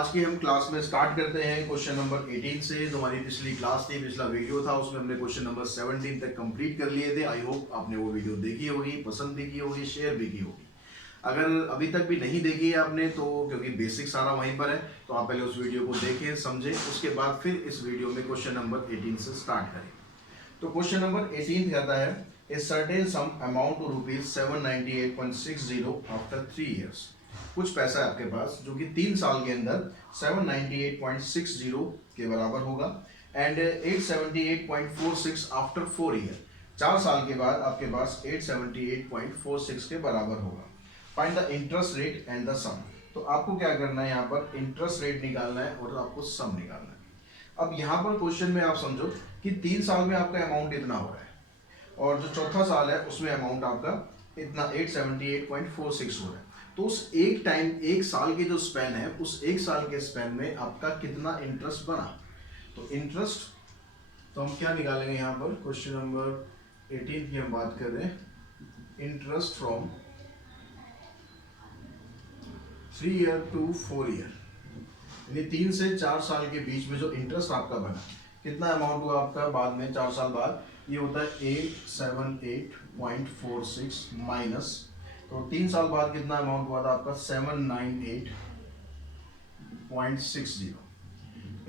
आज की हम क्लास में स्टार्ट करते हैं क्वेश्चन नंबर 18 से। जो हमारी पिछली क्लास थी, पिछला वीडियो था, उसमें हमने क्वेश्चन नंबर 17 तक कंप्लीट कर लिए थे। आई होप आपने वो वीडियो देखी होगी, पसंद भी की होगी, शेयर भी की होगी। अगर अभी तक भी नहीं देखी है आपने तो क्योंकि बेसिक सारा वहीं पर है, तो आप पहले उस वीडियो को देखें, समझें, उसके बाद फिर इस वीडियो में क्वेश्चन नंबर 18 से स्टार्ट करें। तो क्वेश्चन नंबर 18 कहता है a certain sum amount to rupees 798.60 after 3 years. कुछ पैसा है आपके पास जो कि 3 साल के अंदर 798.60 के बराबर होगा एंड 878.46 आफ्टर 4 ईयर। 4 साल के बाद आपके पास 878.46 के बराबर होगा। Find the interest rate and the sum. तो आपको क्या करना है, यहाँ पर इंटरेस्ट रेट निकालना है और आपको सम निकालना है। अब यहाँ पर क्वेश्चन में आप समझो कि 3 साल में आपका अमाउंट इतना हो रहा है और जो चौथा साल है उसमें अमाउंट आपका इतना 878.46 हो रहा है। तो उस एक साल के जो स्पैन है, उस एक साल के स्पैन में आपका कितना इंटरेस्ट बना। तो इंटरेस्ट तो हम क्या निकालेंगे यहाँ पर, क्वेश्चन नंबर 18 की हम बात कर रहे हैं। Interest from 3 year to 4 year, यानी 3 से 4 साल के बीच में जो इंटरेस्ट आपका बना, कितना अमाउंट हुआ आपका बाद में 4 साल बाद, ये होता है 878.46 माइनस, तो 3 साल बाद कितना अमाउंट हुआ था आपका 798.60।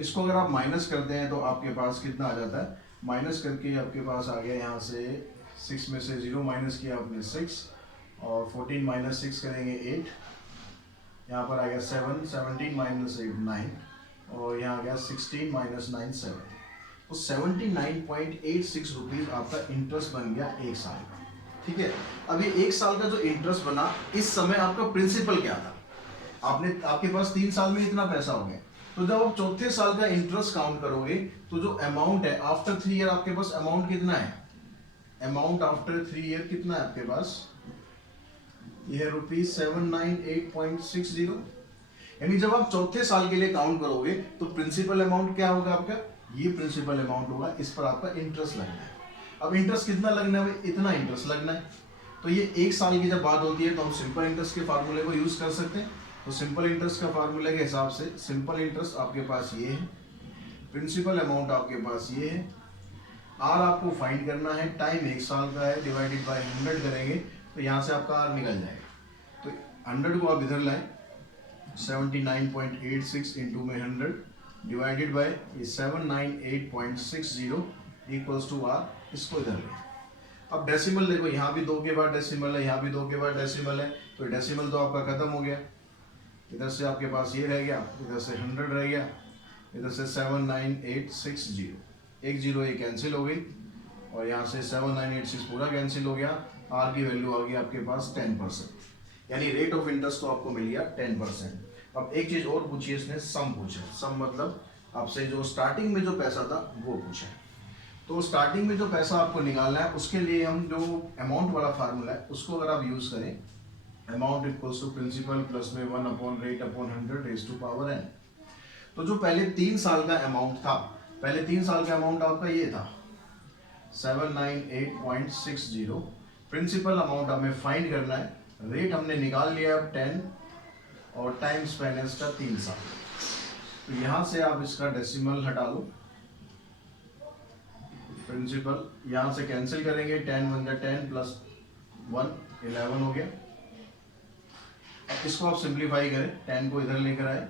इसको अगर आप माइनस करते हैं तो आपके पास कितना आ जाता है, माइनस करके आपके पास आ गया यहाँ से 6 में से 0 माइनस किया आपने 6 और 14 माइनस 6 करेंगे 8, यहाँ पर आ गया 7, 17 माइनस 8 9 और यहाँ आ गया 16 माइनस 9 7। तो 79.86 रुपीज आपका इंटरेस्ट बन गया एक साल का। ठीक है, अब ये एक साल का जो इंटरेस्ट बना, इस समय आपका प्रिंसिपल क्या था, आपके पास 3 साल में इतना पैसा हो गया। तो जब आप चौथे साल का इंटरेस्ट काउंट करोगे तो जो अमाउंट है आफ्टर 3 ईयर, आपके पास अमाउंट कितना है, अमाउंट आफ्टर 3 ईयर कितना है आपके पास, यह रुपीज 798.60। यानी जब आप चौथे साल के लिए काउंट करोगे तो प्रिंसिपल अमाउंट क्या होगा आपका, ये प्रिंसिपल अमाउंट होगा, इस पर आपका इंटरेस्ट लगना है। अब इंटरेस्ट कितना लगना है, इतना इंटरेस्ट लगना है। तो ये एक साल की जब बात होती है तो हम सिंपल इंटरेस्ट के फार्मूले को यूज कर सकते हैं। तो सिंपल इंटरेस्ट का फार्मूले के हिसाब से सिंपल इंटरेस्ट आपके पास ये है, प्रिंसिपल अमाउंट आपके पास ये है, आर आपको फाइंड करना है, टाइम एक साल का है, डिवाइडेड बाय 100 करेंगे तो यहाँ से आपका आर निकल जाएगा। तो 100 को आप इधर लाएं, 79.86 इंटू में 100 divided by 798.60 equals to R, इसको इधर लें। अब डेसिमल देखो, यहाँ भी 2 के बाद डेसिमल है, यहाँ भी 2 के बाद डेसिमल है, तो डेसिमल तो आपका खत्म हो गया। इधर से आपके पास ये रह गया, इधर से 100 रह गया, इधर से 79860, एक जीरो ये कैंसिल हो गई और यहाँ से 7986 पूरा कैंसिल हो गया। आर की वैल्यू आ गई आपके पास 10%, यानी रेट ऑफ इंटरेस्ट तो आपको मिल गया 10%। अब एक चीज और पूछिए, इसने सम पूछा। सम मतलब आपसे जो स्टार्टिंग में जो पैसा था वो पूछा है। तो स्टार्टिंग में जो पैसा आपको निकालना है, उसके लिए हम जो अमाउंट वाला फार्मूला है उसको अगर आप यूज करें, amount equals to principal plus में 1/8/100 रेज़ टू पावर n। तो जो पहले 3 साल का अमाउंट था, पहले 3 साल का अमाउंट आपका ये था 798.60। प्रिंसिपल अमाउंट हमें फाइंड करना है, रेट हमने निकाल लिया अब 10 और टाइम स्पेन है इसका 3 साल। तो यहां से आप इसका डेसिमल हटा लो, प्रिंसिपल यहां से कैंसिल करेंगे, 10 1 10 प्लस 1 11 हो गया। अब इसको आप सिंप्लीफाई करें, 10 को इधर लेकर आए,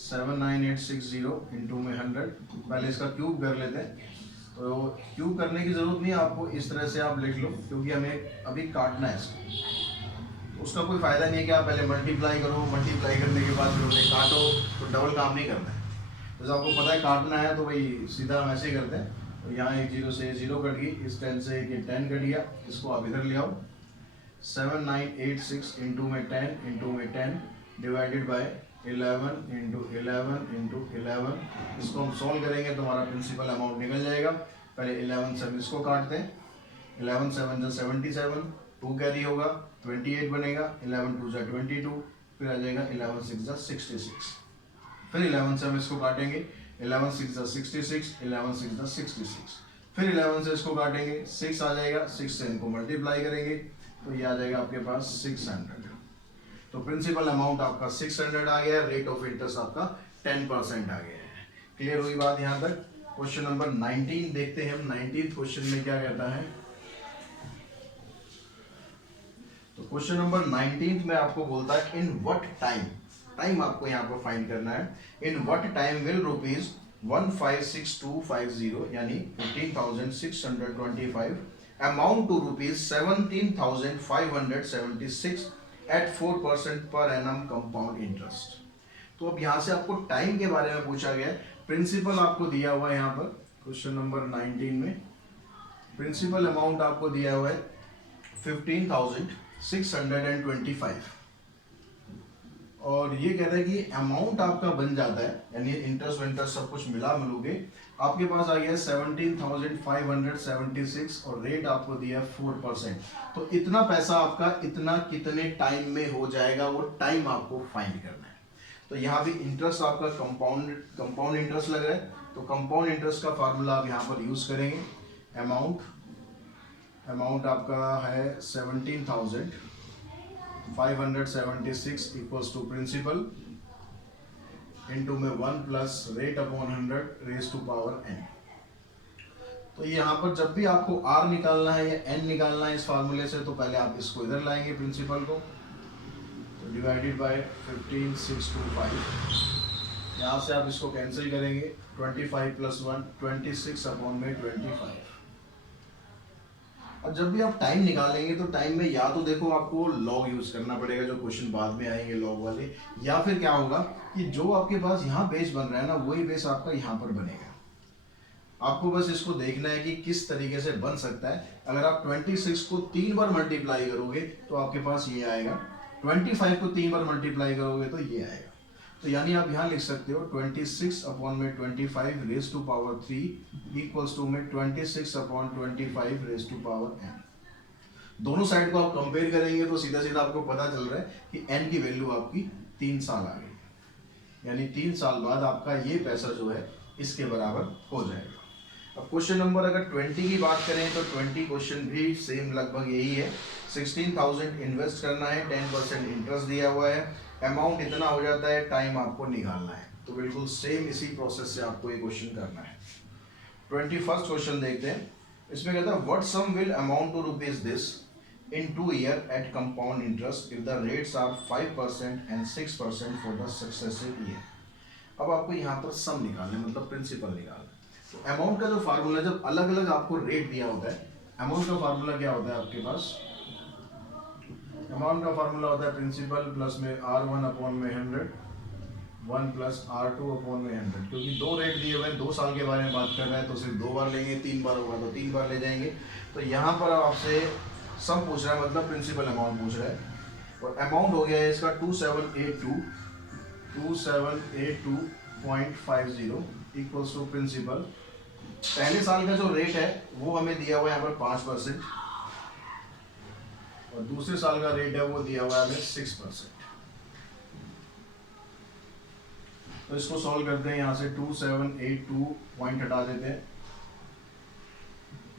79860 इंटू में 100, पहले इसका क्यूब कर लेते हैं। तो क्यूब करने की जरूरत नहीं है आपको, इस तरह से आप लिख लो क्योंकि हमें अभी काटना है इसको। उसका कोई फायदा नहीं है कि आप पहले मल्टीप्लाई करो, मल्टीप्लाई करने के बाद फिर उन्हें काटो, तो डबल काम नहीं करना है। तो जब आपको पता है काटना है तो भाई सीधा हम ऐसे ही करते हैं। तो यहाँ एक 0 से 0 कट गई, इस 10 से ये 10 कट गया, इसको आप इधर ले आओ, 7986 इंटू में 10 इंटू में 10 डिवाइडेड बाय 11 इंटू 11 इंटू 11। इसको हम सॉल्व करेंगे तो हमारा प्रिंसिपल अमाउंट निकल जाएगा। पहले 11 से हम इसको काटते हैं, 11 7 जो 77, 2 कैरी होगा 28 बनेगा, 11 2 जा 22, फिर आ जाएगा 11 6 जा 66। फिर 11 से हम इसको काटेंगे, 11 6 जा 66, 11 6 जा 66, फिर 11 से इसको काटेंगे, 6 आ जाएगा, 6 से इनको मल्टीप्लाई करेंगे तो ये आ जाएगा आपके पास 600। तो प्रिंसिपल अमाउंट आपका 600 आ गया, रेट ऑफ इंटरेस्ट आपका 10% आ गया है। क्लियर हुई बात यहाँ तक। क्वेश्चन नंबर 19 देखते हैं हम। 19th क्वेश्चन में क्या कहता है। तो क्वेश्चन नंबर 19 में आपको बोलता है इन व्हाट टाइम, टाइम आपको यहाँ पर फाइंड करना है। In what time will rupees 156250 यानी 15,625 amount to rupees 17,576 eight 4% per annum compound interest. तो अब यहाँ से आपको टाइम के बारे में पूछा गया है। प्रिंसिपल आपको दिया हुआ है यहाँ पर क्वेश्चन नंबर 19 में। प्रिंसिपल अमाउंट आपको दिया हुआ है 15,625 और ये कह रहा है कि अमाउंट आपका बन जाता है, यानी इंटरेस्ट विंटरेस्ट सब कुछ मिला मिलोगे आपके पास आ गया 17,576 और रेट आपको दिया 4%। तो इतना पैसा आपका इतना कितने टाइम में हो जाएगा, वो टाइम आपको फाइंड करना है। तो यहाँ भी इंटरेस्ट आपका कंपाउंड इंटरेस्ट लग रहा है, तो कंपाउंड इंटरेस्ट का फार्मूला आप यहाँ पर यूज करेंगे। अमाउंट आपका है 17,576 इक्वल्स टू प्रिंसिपल इनटू में 1 plus rate upon 100 raise to power n। तो यहाँ पर जब भी आपको r निकालना है या n निकालना है इस फार्मूले से, तो पहले आप इसको इधर लाएंगे प्रिंसिपल को, तो डिवाइडेड बाय 15,625। यहाँ से आप इसको कैंसिल करेंगे, 25 प्लस 1 26 अपॉन में 25। अब जब भी आप टाइम निकालेंगे तो टाइम में या तो देखो आपको लॉग यूज करना पड़ेगा, जो क्वेश्चन बाद में आएंगे लॉग वाले, या फिर क्या होगा कि जो आपके पास यहाँ बेस बन रहा है ना, वही बेस आपका यहाँ पर बनेगा। आपको बस इसको देखना है कि किस तरीके से बन सकता है। अगर आप 26 को 3 बार मल्टीप्लाई करोगे तो आपके पास ये आएगा, 25 को 3 बार मल्टीप्लाई करोगे तो ये आएगा। तो यानी आप यहाँ लिख सकते हो 26 अपॉन में 25 raise to power 3 equals to में 26 upon 25 raise to power n। दोनों साइड को आप कंपेयर करेंगे तो सीधा सीधा आपको पता चल रहा है कि n की वैल्यू आपकी 3 साल आ गई, यानी 3 साल बाद आपका ये पैसा जो है इसके बराबर हो जाएगा। अब क्वेश्चन नंबर अगर 20 की बात करें तो 20 क्वेश्चन भी सेम लगभग यही है। 16,000 इन्वेस्ट करना है, 10% इंटरेस्ट दिया हुआ है, अमाउंट इतना हो जाता है, टाइम आपको निकालना है। तो बिल्कुल सेम इसी प्रोसेस से आपको ये क्वेश्चन करना है। 21st क्वेश्चन देखते हैं। इसमें कहता है what sum will amount to rupees this in 2 year at compound interest if the rates are 5% and 6% for the successive year. अब आपको यहाँ पर सम निकालना है, मतलब प्रिंसिपल निकालना है। तो अमाउंट का जो फार्मूला, जब अलग अलग आपको रेट दिया होता है, अमाउंट का फार्मूला क्या होता है आपके पास, अमाउंट का फार्मूला होता है प्रिंसिपल प्लस में R1 अपॉन में 100 1 प्लस R2 अपॉन में 100। क्योंकि 2 रेट दिए हुए हैं, 2 साल के बारे में बात कर रहे हैं, तो सिर्फ 2 बार लेंगे, 3 बार होगा तो 3 बार ले जाएंगे। तो यहाँ पर आपसे सम पूछ रहा है, मतलब प्रिंसिपल अमाउंट पूछ रहा है, और अमाउंट हो गया है इसका 2782.50 इक्वल्स टू प्रिंसिपल। पहले साल का जो रेट है वो हमें दिया हुआ है यहाँ पर 5% और दूसरे साल का रेट है वो दिया हुआ है हमें 6%। तो इसको सॉल्व करते हैं। यहाँ से 2782 पॉइंट हटा देते हैं,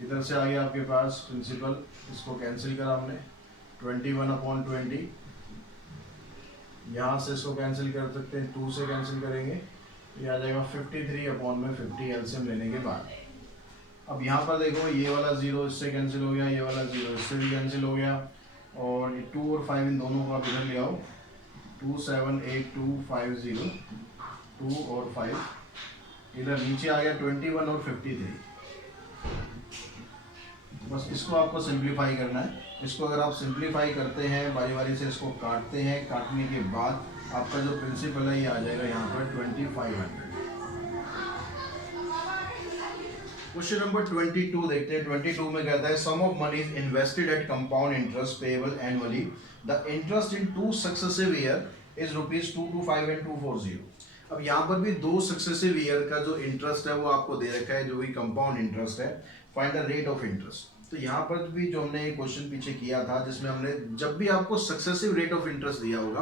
इधर से आ गया आपके पास प्रिंसिपल, इसको कैंसिल करा हमने 21 अपॉन 20। यहाँ से इसको कैंसिल कर सकते हैं, 2 से कैंसिल करेंगे, ये आ जाएगा 53 अपॉन में 50 एलसीएम लेने के बाद। अब यहाँ पर देखो ये वाला 0 इससे कैंसिल हो गया, ये वाला 0 इससे भी कैंसिल हो गया, और 2 और 5 इन दोनों को आप इधर ले आओ। 278250 2 और 5 इधर नीचे आ गया 21 और 53। बस इसको आपको सिंप्लीफाई करना है। इसको अगर आप सिंप्लीफाई करते हैं, बारी बारी से इसको काटते हैं, काटने के बाद आपका जो प्रिंसिपल है ये आ जाएगा यहाँ पर 2500। क्वेश्चन नंबर 22 देखते हैं। 22 में कहता है sum of money is invested at compound interest payable annually, the interest in 2 successive year is ₹225 and 240। अब यहाँ पर भी 2 सक्सेसिव ईयर का जो इंटरेस्ट है वो आपको दे रखा है, जो भी कंपाउंड इंटरेस्ट है। Find the rate of interest. तो यहाँ पर भी जो हमने क्वेश्चन पीछे किया था, जिसमें हमने जब भी आपको सक्सेसिव रेट ऑफ इंटरेस्ट दिया होगा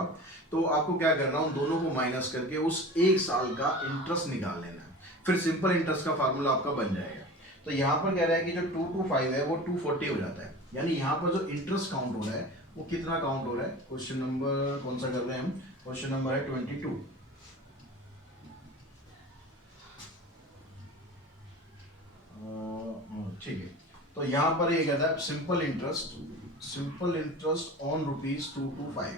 तो आपको क्या करना, उन दोनों को माइनस करके उस 1 साल का इंटरेस्ट निकाल लेना है, फिर सिंपल इंटरेस्ट का फार्मूला आपका बन जाएगा। तो यहाँ पर कह रहा है कि जो 225 है वो 240 हो जाता है, यानी यहाँ पर जो इंटरेस्ट काउंट हो रहा है वो कितना काउंट हो रहा है। क्वेश्चन नंबर कौन सा कर रहे हैं हम, क्वेश्चन नंबर है 22। ठीक है, तो यहाँ पर ये कहता है सिंपल इंटरेस्ट ऑन ₹225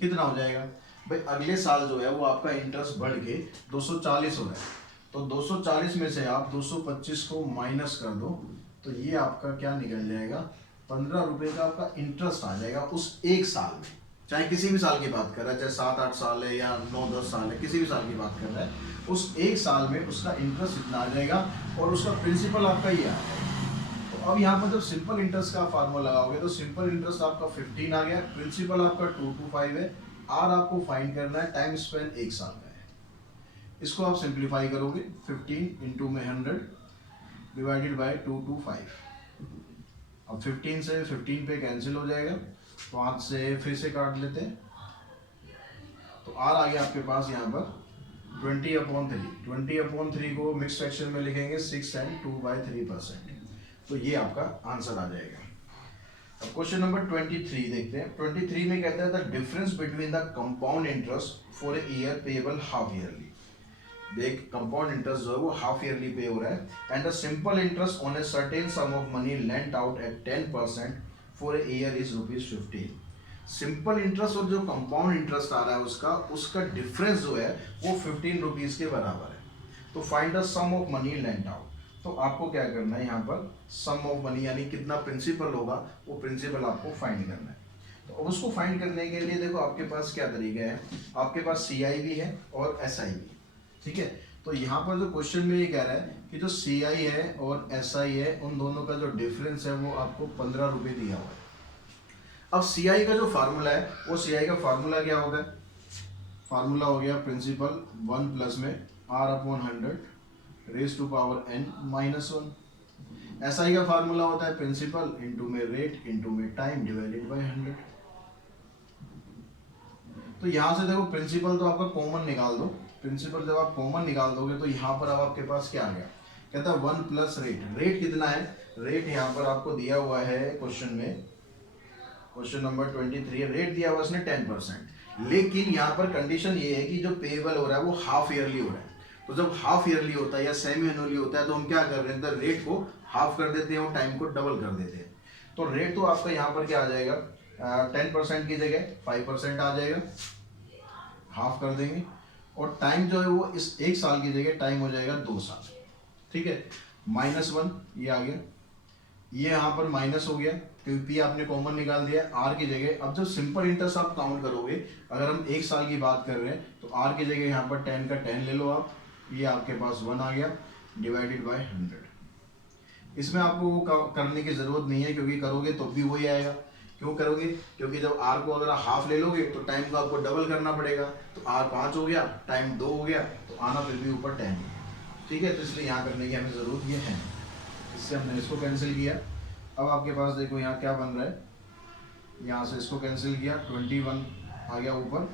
कितना हो जाएगा भाई। अगले साल जो है वो आपका इंटरेस्ट बढ़ के 240 हो रहा है, तो 240 में से आप 225 को माइनस कर दो, तो ये आपका क्या निकल जाएगा, 15 रुपए का आपका इंटरेस्ट आ जाएगा उस एक साल में। चाहे किसी भी साल की बात कर रहा है, चाहे 7-8 साल है या 9-10 साल है, किसी भी साल की बात कर रहा है, उस एक साल में उसका इंटरेस्ट इतना आ जाएगा और उसका प्रिंसिपल आपका ये आ जाएगा। तो अब यहाँ पर जब सिंपल इंटरेस्ट का फार्मूला लगाओगे तो सिंपल इंटरेस्ट आपका 15 आ गया, प्रिंसिपल आपका 225 है, आर आपको फाइंड करना है, टाइम स्पेन एक साल का है। इसको आप सिंप्लीफाई करोगे, 15 इंटू में 100 डिवाइडेड बाय 225। अब 15 से 15 पे कैंसिल हो जाएगा, 5 से फिर से काट लेते हैं, तो आर आ गया आपके पास यहाँ पर 20/3। 20/3 को मिक्स फ्रैक्शन में लिखेंगे 6 and 2/3%, तो ये आपका आंसर आ जाएगा। अब क्वेश्चन नंबर 23 देखते हैं। 23 में कहता है the difference between the compound interest for a year payable half yearly. देख, कंपाउंड इंटरेस्ट जो है वो हाफ ईयरली पे हो रहा है, and the simple interest on A certain some of money lent out at 10% for a year is ₹15। Simple interest और जो कंपाउंड इंटरेस्ट आ रहा है उसका डिफरेंस जो है वो 15 रुपीज के बराबर है। तो find the sum of money lent out, तो आपको क्या करना है यहाँ पर, सम ऑफ मनी यानी कितना प्रिंसिपल होगा वो प्रिंसिपल आपको फाइंड करना है। तो अब उसको फाइंड करने के लिए देखो आपके पास क्या तरीका है, आपके पास CI भी है और SI भी, ठीक है। तो यहाँ पर जो क्वेश्चन में ये कह रहा है कि जो CI है और SI है उन दोनों का जो डिफरेंस है वो आपको 15 रुपये दिया हुआ है। अब CI का जो फार्मूला है वो CI का फार्मूला क्या होता है, फार्मूला हो गया प्रिंसिपल 1 प्लस में R/100 raise to power n minus 1। SI का फार्मूला होता है प्रिंसिपल इंटू में रेट इंटू में टाइम डिवाइडेड बाय 100। तो यहाँ से देखो प्रिंसिपल तो आपका कॉमन निकाल दो, प्रिंसिपल जब आप कॉमन निकाल दोगे तो यहाँ पर अब आपके पास क्या आ गया, कहता है 1 प्लस रेट। रेट कितना है, रेट यहाँ पर आपको दिया हुआ है क्वेश्चन में, क्वेश्चन नंबर 23 रेट दिया हुआ इसने 10%, लेकिन यहाँ पर कंडीशन ये है कि जो पेएबल हो रहा है वो हाफ ईयरली हो रहा है। तो जब हाफ ईयरली होता है या सेमी एनुअली होता है तो हम क्या कर रहे हैं, रेट को हाफ कर देते हैं और टाइम को डबल कर देते हैं। तो रेट तो आपका यहाँ पर क्या आ जाएगा, 10% की जगह 5% आ जाएगा, हाफ कर देंगे, और टाइम जो है वो इस एक साल की जगह टाइम हो जाएगा 2 साल, ठीक है। -1 ये आ गया, ये यहाँ पर माइनस हो गया क्योंकि P आपने कॉमन निकाल दिया R की जगह। अब जब सिंपल इंटरेस्ट आप काउंट करोगे, अगर हम एक साल की बात कर रहे हैं तो R की जगह यहाँ पर 10 का 10 ले लो आप, ये आपके पास 1 आ गया डिवाइडेड बाय 100। इसमें आपको वो करने की ज़रूरत नहीं है क्योंकि करोगे तो भी वही आएगा। क्यों करोगे, क्योंकि जब R को अगर हाफ ले लोगे तो टाइम को आपको डबल करना पड़ेगा, तो R 5 हो गया, टाइम 2 हो गया, तो आना फिर भी ऊपर 10, ठीक है। तो इसलिए यहाँ करने की हमें ज़रूरत ये है, इससे हमने इसको कैंसिल किया। अब आपके पास देखो यहाँ क्या बन रहा है, यहाँ से इसको कैंसिल किया, 21 आ गया ऊपर,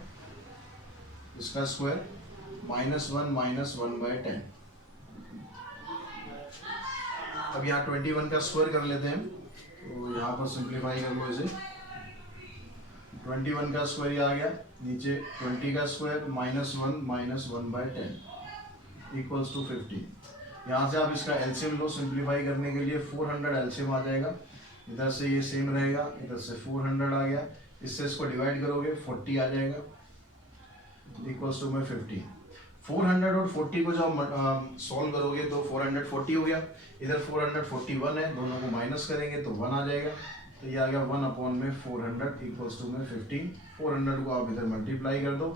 इसका स्क्वायर -1 -1/10। अब यहाँ 21 का स्क्वायर कर लेते हैं, तो यहाँ पर सिंप्लीफाई कर लो इसे, 21 का स्क्वायर आ गया, नीचे 20 का स्क्वायर -1 -1/10 इक्वल्स टू 15। यहाँ से आप इसका एलसीएम लो सिंप्लीफाई करने के लिए, 400 एलसीएम आ जाएगा, इधर से ये सेम रहेगा, इधर से 400 आ गया, इससे इसको डिवाइड करोगे 40 आ जाएगा इक्वल्स टू में 15। 400 और 40 को जब सॉल्व करोगे तो 440 हो गया, इधर 441 है, दोनों को माइनस करेंगे तो 1 आ जाएगा, तो ये आ गया 1/400 इक्वल्स टू में 15। 400 को आप इधर मल्टीप्लाई कर दो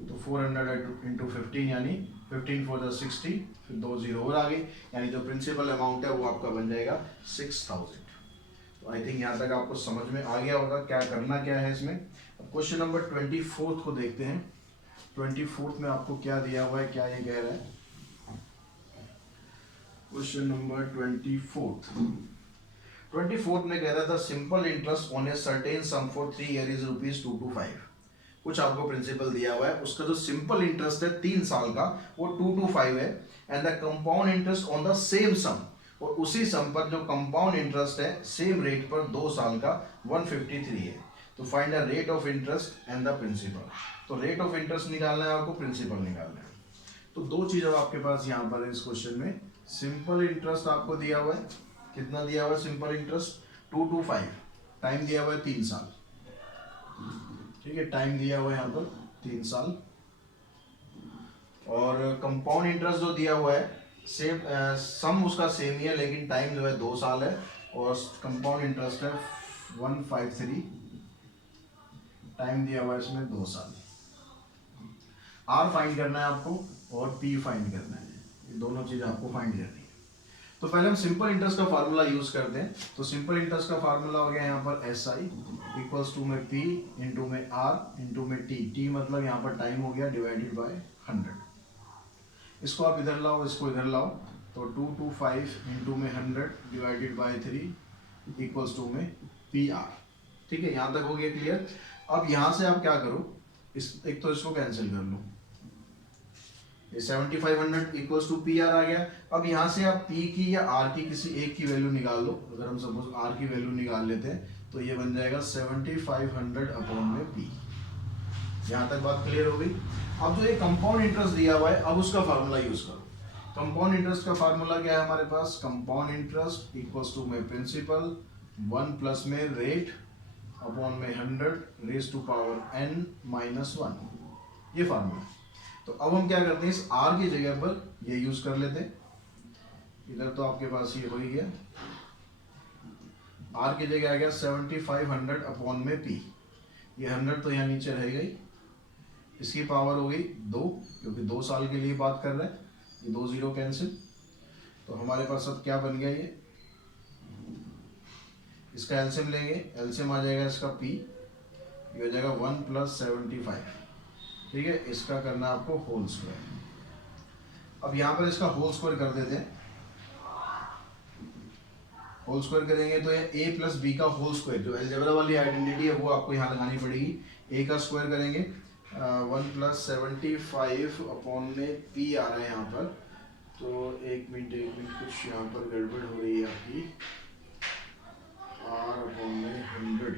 तो 400 इंटू 15 यानी 15 4 × 60, फिर 2 0 और आ गई, यानी जो प्रिंसिपल अमाउंट है वो आपका बन जाएगा 6000। तो आई थिंक यहाँ तक आपको समझ में आ गया होगा क्या करना क्या है इसमें। अब क्वेश्चन नंबर 24 को देखते हैं। 24 में आपको क्या दिया हुआ है, क्या ये कह रहा है, क्वेश्चन नंबर 24 में कह रहा था simple interest on A certain some for 3 year is ₹225। कुछ आपको प्रिंसिपल दिया हुआ है, उसका जो सिंपल इंटरेस्ट है 3 साल का वो 225 है, and the compound interest on the same sum, और उसी सम पर जो कंपाउंड इंटरेस्ट है सेम रेट पर 2 साल का 153 है। तो find the rate of interest and the principal. तो रेट ऑफ इंटरेस्ट निकालना है आपको, प्रिंसिपल निकालना है। तो दो चीज अब आपके पास यहाँ पर है इस क्वेश्चन में। सिंपल इंटरेस्ट आपको दिया हुआ है, कितना दिया हुआ है सिंपल इंटरेस्ट 225, टाइम दिया हुआ है 3 साल, ठीक है, टाइम दिया हुआ है यहाँ पर 3 साल। और कंपाउंड इंटरेस्ट जो दिया हुआ है सेम, सम उसका सेम ही है लेकिन टाइम जो है 2 साल है, और कंपाउंड इंटरेस्ट है 153, टाइम दिया हुआ है इसमें 2 साल। आर फाइंड करना है आपको और पी फाइंड करना है, ये दोनों चीजें आपको फाइंड करनी है। तो पहले हम सिंपल इंटरेस्ट का फार्मूला यूज करते हैं। तो सिंपल इंटरेस्ट का फार्मूला हो गया यहाँ पर एस आई इक्वल्स टू में पी इंटू में आर इंटू में टी, टी मतलब यहाँ पर टाइम हो गया डिवाइडेड बाय 100। इसको आप इधर लाओ, इसको इधर लाओ, तो 225 इंटू में 100 डिवाइडेड बाय 3 इक्वल्स टू में पी आर। ठीक है, यहाँ तक हो गया क्लियर। अब यहाँ से आप क्या करो, इस एक तो इसको कैंसिल कर लो, ये 7500 इक्वल्स टू पी आर आ गया। अब यहाँ से आप पी की या आर की किसी एक की वैल्यू निकाल लो। अगर हम सपोज आर की वैल्यू निकाल लेते हैं तो ये बन जाएगा 7500 अपॉन में पी। यहाँ तक बात क्लियर हो गई। अब जो ये कंपाउंड इंटरेस्ट दिया हुआ है, अब उसका फार्मूला यूज करो। कंपाउंड इंटरेस्ट का फार्मूला क्या है हमारे पास, कंपाउंड इंटरेस्ट इक्वल्स टू में प्रिंसिपल 1 प्लस में रेट अपॉन में 100 raise to power n minus 1, ये फार्मूला। तो अब हम क्या करते हैं, इस r की जगह पर ये यूज कर लेते हैं। इधर तो आपके पास ये हो ही गया, r की जगह आ गया 7500 अपॉन में p, ये 100 तो यहाँ नीचे रह गई, इसकी पावर हो गई 2, क्योंकि 2 साल के लिए बात कर रहे हैं, ये 2 0 कैंसिल। तो हमारे पास अब क्या बन गया, ये इसका एलसीएम लेंगे, एलसीएम आ जाएगा इसका p, ये हो जाएगा 1 प्लस 75, ठीक है। इसका करना है आपको होल स्क्वायर। अब यहाँ पर इसका होल स्क्वायर कर देते हैं। होल स्क्वायर करेंगे तो ये a प्लस बी का होल स्क्वायर, जो अलजेब्रा वाली आइडेंटिटी है वो आपको यहाँ लगानी पड़ेगी। a का स्क्वायर करेंगे 1 प्लस 75 अपॉन में p आ रहा है यहाँ पर। तो एक मिनट कुछ यहाँ पर गड़बड़ हो रही है आपकी, r अपॉन में 100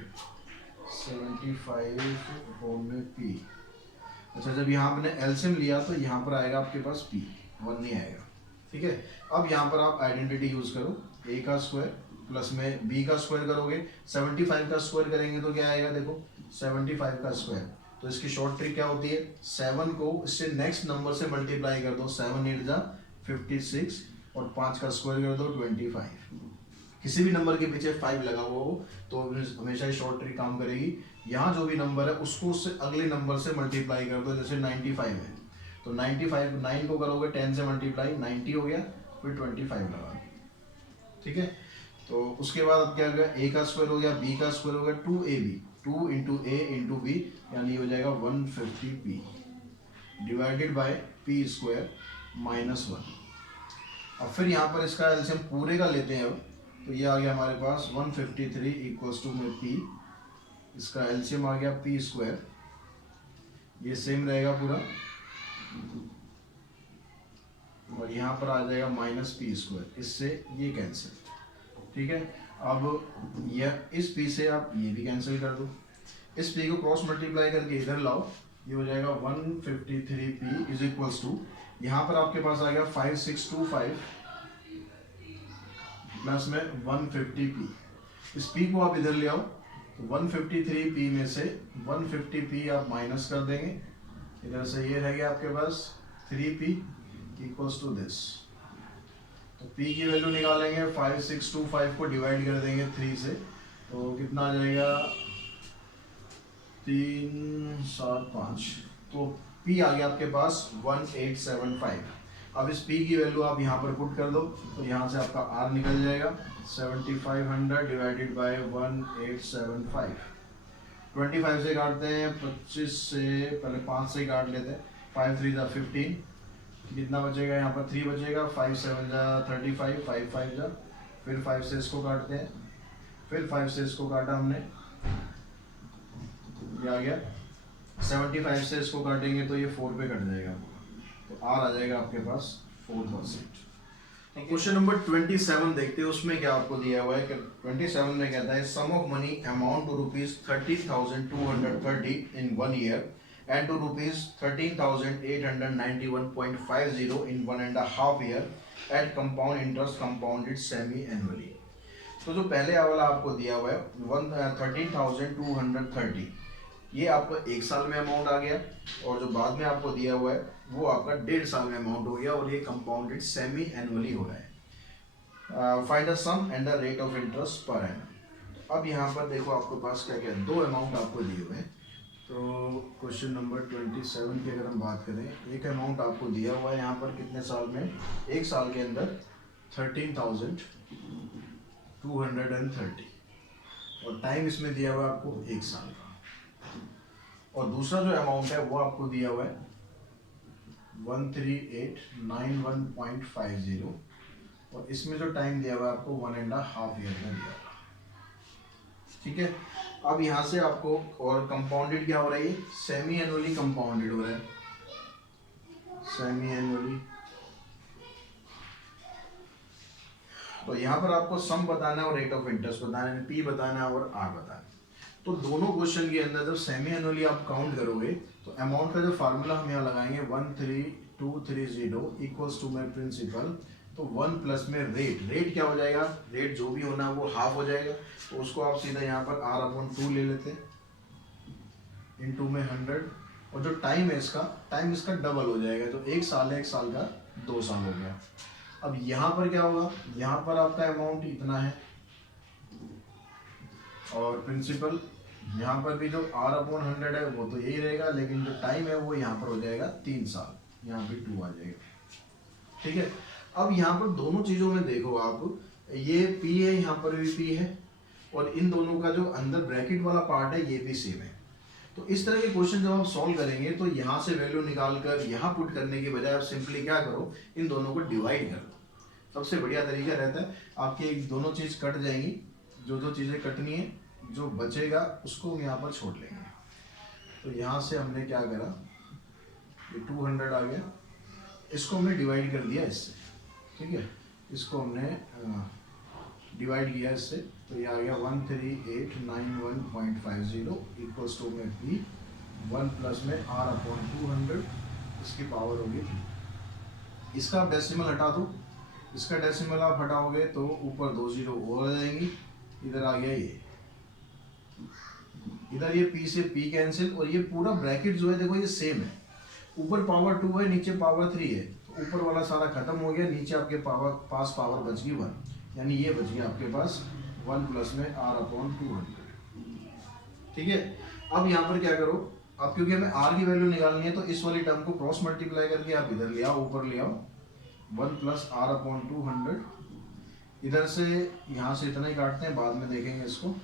75 अपॉन में p। अच्छा, जब यहाँ पर एलसीएम लिया तो यहाँ पर आएगा आपके पास p, 1 नहीं आएगा, ठीक है। अब यहाँ पर आप आइडेंटिटी यूज करो, a का स्क्वायर प्लस में b का स्क्वायर करोगे, 75 का स्क्वायर करेंगे तो क्या आएगा, देखो 75 का स्क्वायर। तो इसकी शॉर्ट ट्रिक क्या होती है, 7 को इससे नेक्स्ट नंबर से मल्टीप्लाई कर दो, 7 8 जा 56 और 5 का स्क्वायर कर दो 25। किसी भी नंबर के पीछे 5 लगा हुआ हो तो हमेशा ही शॉर्ट ट्रिक काम करेगी। यहाँ जो भी नंबर है उसको उससे अगले नंबर से मल्टीप्लाई कर दो, जैसे 95 है तो 95 9 को करोगे 10 से मल्टीप्लाई 90 हो गया, फिर 25 लगा, ठीक है। तो उसके बाद अब क्या हो गया, a का स्क्वायर हो गया, b का स्क्वायर हो गया 2ab, 2 इंटू ए इंटू बी, यानी हो जाएगा 150p divided by p square minus 1। अब फिर यहाँ पर इसका एलसीएम पूरे का लेते हैं। अब तो ये आ गया हमारे पास 153 इक्वल्स टू में p, इसका एलसीएम आ गया p स्क्वायर, ये सेम रहेगा पूरा, और यहाँ पर आ जाएगा माइनस p स्क्वायर, इससे ये कैंसिल, ठीक है। अब यह इस p से आप ये भी कैंसिल कर दो, इस p को क्रॉस मल्टीप्लाई करके इधर लाओ, ये हो जाएगा 153p इज इक्वल्स टू, यहाँ पर आपके पास आ गया 5625 प्लस में 150p। इस p को आप इधर ले आओ, तो 153p में से 150p आप माइनस कर देंगे, इधर से ये रह गया आपके पास 3p इक्वल्स टू दिस। तो p की वैल्यू निकालेंगे, 5625 को डिवाइड कर देंगे 3 से, तो कितना आ जाएगा 3 7 5, तो p आ गया आपके पास 1875। अब इस p की वैल्यू आप यहाँ पर पुट कर दो, तो यहाँ से आपका r निकल जाएगा 7500 डिवाइडेड बाय 1875। 25 से काटते हैं, 25 से पहले 5 से काट लेते हैं, 5 3 जा 15, कितना बचेगा यहाँ पर 3 बचेगा, 5 7 जा 35, 5 5 जा, फिर 5 से इसको काटते हैं, फिर 5 से इसको काटा हमने, ये आ गया 75 से इसको काटेंगे तो ये 4 पे कट जाएगा, तो r आ जाएगा आपके पास 4%। क्वेश्चन नंबर 27 देखते हैं, उसमें क्या आपको दिया हुआ है कि 27 में कहता है sum of money amount to rupees 13,230 in 1 year and to rupees 13,891.50 in 1.5 year at compound interest compounded semi annually. तो जो पहले वाला आपको दिया हुआ है 13,230, ये आपका 1 साल में अमाउंट आ गया, और जो बाद में आपको दिया हुआ है वो आपका 1.5 साल में अमाउंट हो गया, और ये कंपाउंडेड सेमी एनुअली हो रहा है। Find the sum and the rate of interest per annum. अब यहाँ पर देखो आपके पास क्या क्या 2 अमाउंट आपको दिए हुए हैं। तो क्वेश्चन नंबर 27 की अगर हम बात करें, एक अमाउंट आपको दिया हुआ है यहाँ पर कितने साल में, 1 साल के अंदर 13,230, और टाइम इसमें दिया हुआ है आपको 1 साल का। और दूसरा जो अमाउंट है वो आपको दिया हुआ है 13891.50, और इसमें जो टाइम दिया हुआ है आपको 1.5 ईयर में दिया हुआ है। ठीक है, अब यहाँ से आपको, और कंपाउंडेड क्या हो रहा है, ये सेमी एनुअली कंपाउंडेड हो रहा है, सेमी एनुअली। तो यहाँ पर आपको सम बताना है और रेट ऑफ इंटरेस्ट बताना है, पी बताना है और आर बताना है। तो दोनों क्वेश्चन के अंदर जब सेमी एनुअली आप काउंट करोगे तो अमाउंट का जो फार्मूला हम यहाँ लगाएंगे 13230 इक्वल्स टू माई प्रिंसिपल, तो 1 प्लस में रेट क्या हो जाएगा, रेट जो भी होना है वो हाफ हो जाएगा, तो उसको आप सीधा यहाँ पर r/2 ले लेते हैं, इनटू में 100, और जो टाइम है टाइम इसका डबल हो जाएगा, जो 1 साल है 1 साल का 2 साल हो गया। अब यहाँ पर क्या होगा, यहाँ पर आपका अमाउंट इतना है, और प्रिंसिपल यहाँ पर भी जो r/100 है वो तो यही रहेगा, लेकिन जो टाइम है वो यहाँ पर हो जाएगा 3 साल, यहाँ पे 2 आ जाएगा। ठीक है, अब यहाँ पर दोनों चीज़ों में देखो आप, ये P है, यहाँ पर भी P है, और इन दोनों का जो अंदर ब्रैकेट वाला पार्ट है ये भी सेम है। तो इस तरह के क्वेश्चन जब आप सॉल्व करेंगे तो यहाँ से वैल्यू निकाल कर यहाँ पुट करने की बजाय आप सिंपली क्या करो, इन दोनों को डिवाइड कर दो, सबसे बढ़िया तरीका रहता है। आपकी दोनों चीज़ कट जाएंगी, जो चीज़ें कटनी है, जो बचेगा उसको हम यहाँ पर छोड़ लेंगे। तो यहाँ से हमने क्या करा, ये 200 आ गया, इसको हमने डिवाइड कर दिया इससे, ठीक है, इसको हमने डिवाइड किया इससे, तो ये आ गया 13891.50 इक्वल्स टू में P 1 प्लस में r/200, इसकी पावर होगी 3। इसका डेसिमल हटा दो, इसका डेसिमल आप हटाओगे तो ऊपर 2 जीरो और आ जाएंगी, इधर आ गया ये, इधर ये P से P कैंसिल, और ये पूरा ब्रैकेट जो है देखो ये सेम है, ऊपर पावर 2 है नीचे पावर 3 है, तो ऊपर वाला सारा खत्म हो गया, नीचे आपके पास पावर बच गई 1, यानी ये बच गया आपके पास 1 प्लस में r/200। ठीक है, अब यहाँ पर क्या करो, अब क्योंकि हमें r की वैल्यू निकालनी है तो इस वाली टर्म को क्रॉस मल्टीप्लाई करके आप इधर ले आओ, ऊपर ले आओ, 1 प्लस r/200, इधर से यहाँ से इतना ही काटते हैं, बाद में देखेंगे इसको,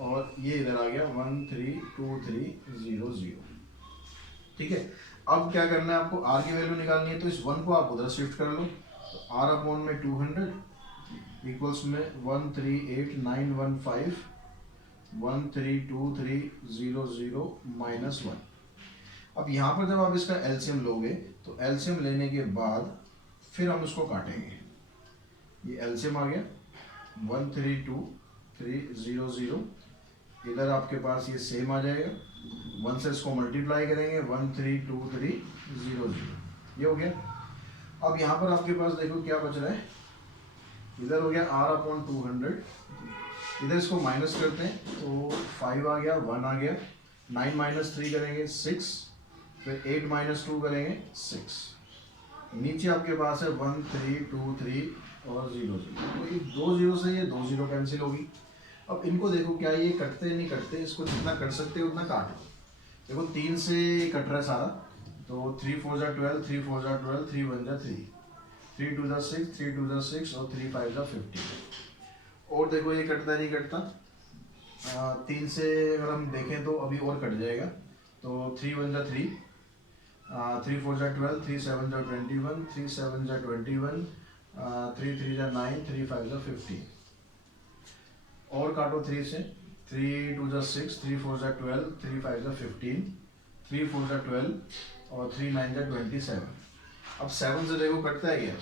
और ये इधर आ गया 13230। ठीक है, अब क्या करना है आपको, r की वैल्यू निकालनी है तो इस 1 को आप उधर शिफ्ट कर लो, तो r/200 इक्वल्स में 13891.132300 माइनस 1। अब यहाँ पर जब आप इसका एलसीएम लोगे तो एलसीएम लेने के बाद फिर हम इसको काटेंगे, ये एलसीएम आ गया 13230, इधर आपके पास ये सेम आ जाएगा, 1 से इसको मल्टीप्लाई करेंगे 13230, ये हो गया। अब यहाँ पर आपके पास देखो क्या बच रहा है, इधर हो गया r/200, इधर इसको माइनस करते हैं तो 5 आ गया, 1 आ गया, 9 माइनस 3 करेंगे 6, फिर 8 माइनस 2 करेंगे 6, नीचे आपके पास है 1323 और 00, तो ये 2 जीरो से ये 2 जीरो कैंसिल होगी। अब इनको देखो क्या ये कटते नहीं कटते, इसको जितना कट सकते हैं उतना काट लो। देखो 3 से कट रहा है सारा, तो 3 4 जा 12, 3 4 जा 12, 3 1 जा 3, 3 2 जा 6, 3 2 जा 6 और 3 5 जा 15। और देखो ये कटता नहीं कटता, 3 से अगर हम देखें तो अभी और कट जाएगा, तो 3 1 जा 3, 3 4 जा 12, 3 7 जा 21, 3 7 जा 21, 3 3 जा 9, 3 5 जा 15। और काटो 3 से, 3 2 जा 6, 3 4 जा 12, 3 5 जा 15, 3 4 जा 12 और 3 9 जा 27। अब 7 से देखो कटता है क्या,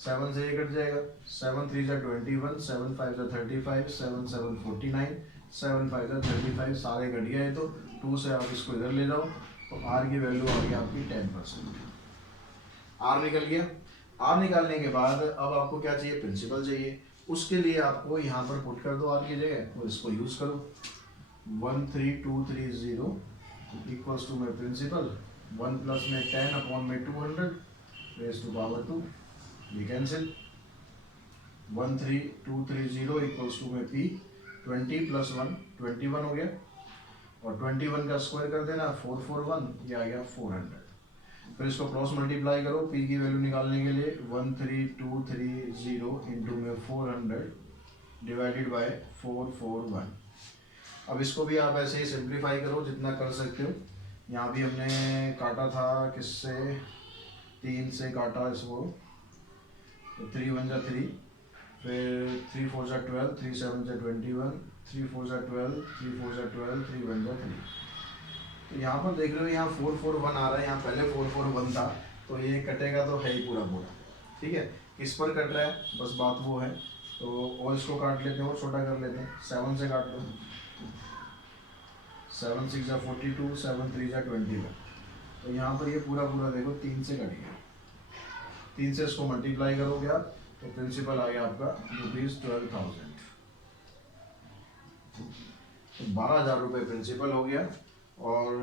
7 से ये कट जाएगा, 7 3 जा 21, 7 5 जा 35, 7 7 49, 7 5 जा 35, सारे कट गए। तो 2 से आप इसको इधर ले जाओ तो आर की वैल्यू आ गई आपकी 10%। आर निकल गया। आर निकालने के बाद अब आपको क्या चाहिए, प्रिंसिपल चाहिए। उसके लिए आपको यहाँ पर पुट कर दो आर की जगह और इसको यूज करो। 13230 इक्वल्स टू में प्रिंसिपल 1 प्लस में 10 अपॉन में 200 रेज टू पावर 2, ये कैंसिल। 13230 इक्वल्स टू में पी 20 प्लस 1 21 हो गया और 21 का स्क्वायर कर देना 441, ये आ गया 400। फिर इसको क्रॉस मल्टीप्लाई करो, p की वैल्यू निकालने के लिए 13230 इंटू में 400 डिवाइडेड बाय 441। अब इसको भी आप ऐसे ही सिंप्लीफाई करो जितना कर सकते हो। यहाँ भी हमने काटा था किससे, 3 से काटा इसको, तो 3 1 जा 3, फिर 3 4 जा 12, 3 7 जा 21, 3 4 जा 12, 3 4 जा 12, 3 1 जा 3। तो यहाँ पर देख रहे हो यहाँ 441 आ रहा है, यहाँ पहले 441 था, तो ये कटेगा तो है ही पूरा पूरा। ठीक है, किस पर कट रहा है बस बात वो है। तो और इसको काट लेते हैं और छोटा कर लेते हैं, 7 से काट लो, 7 6 जा 42, 7 3 जा 21। तो यहाँ पर ये पूरा पूरा देखो 3 से कट गया, 3 से इसको मल्टीप्लाई करोगे आप तो प्रिंसिपल आ गया आपका ₹12,000। तो 12,000 रुपये प्रिंसिपल हो गया और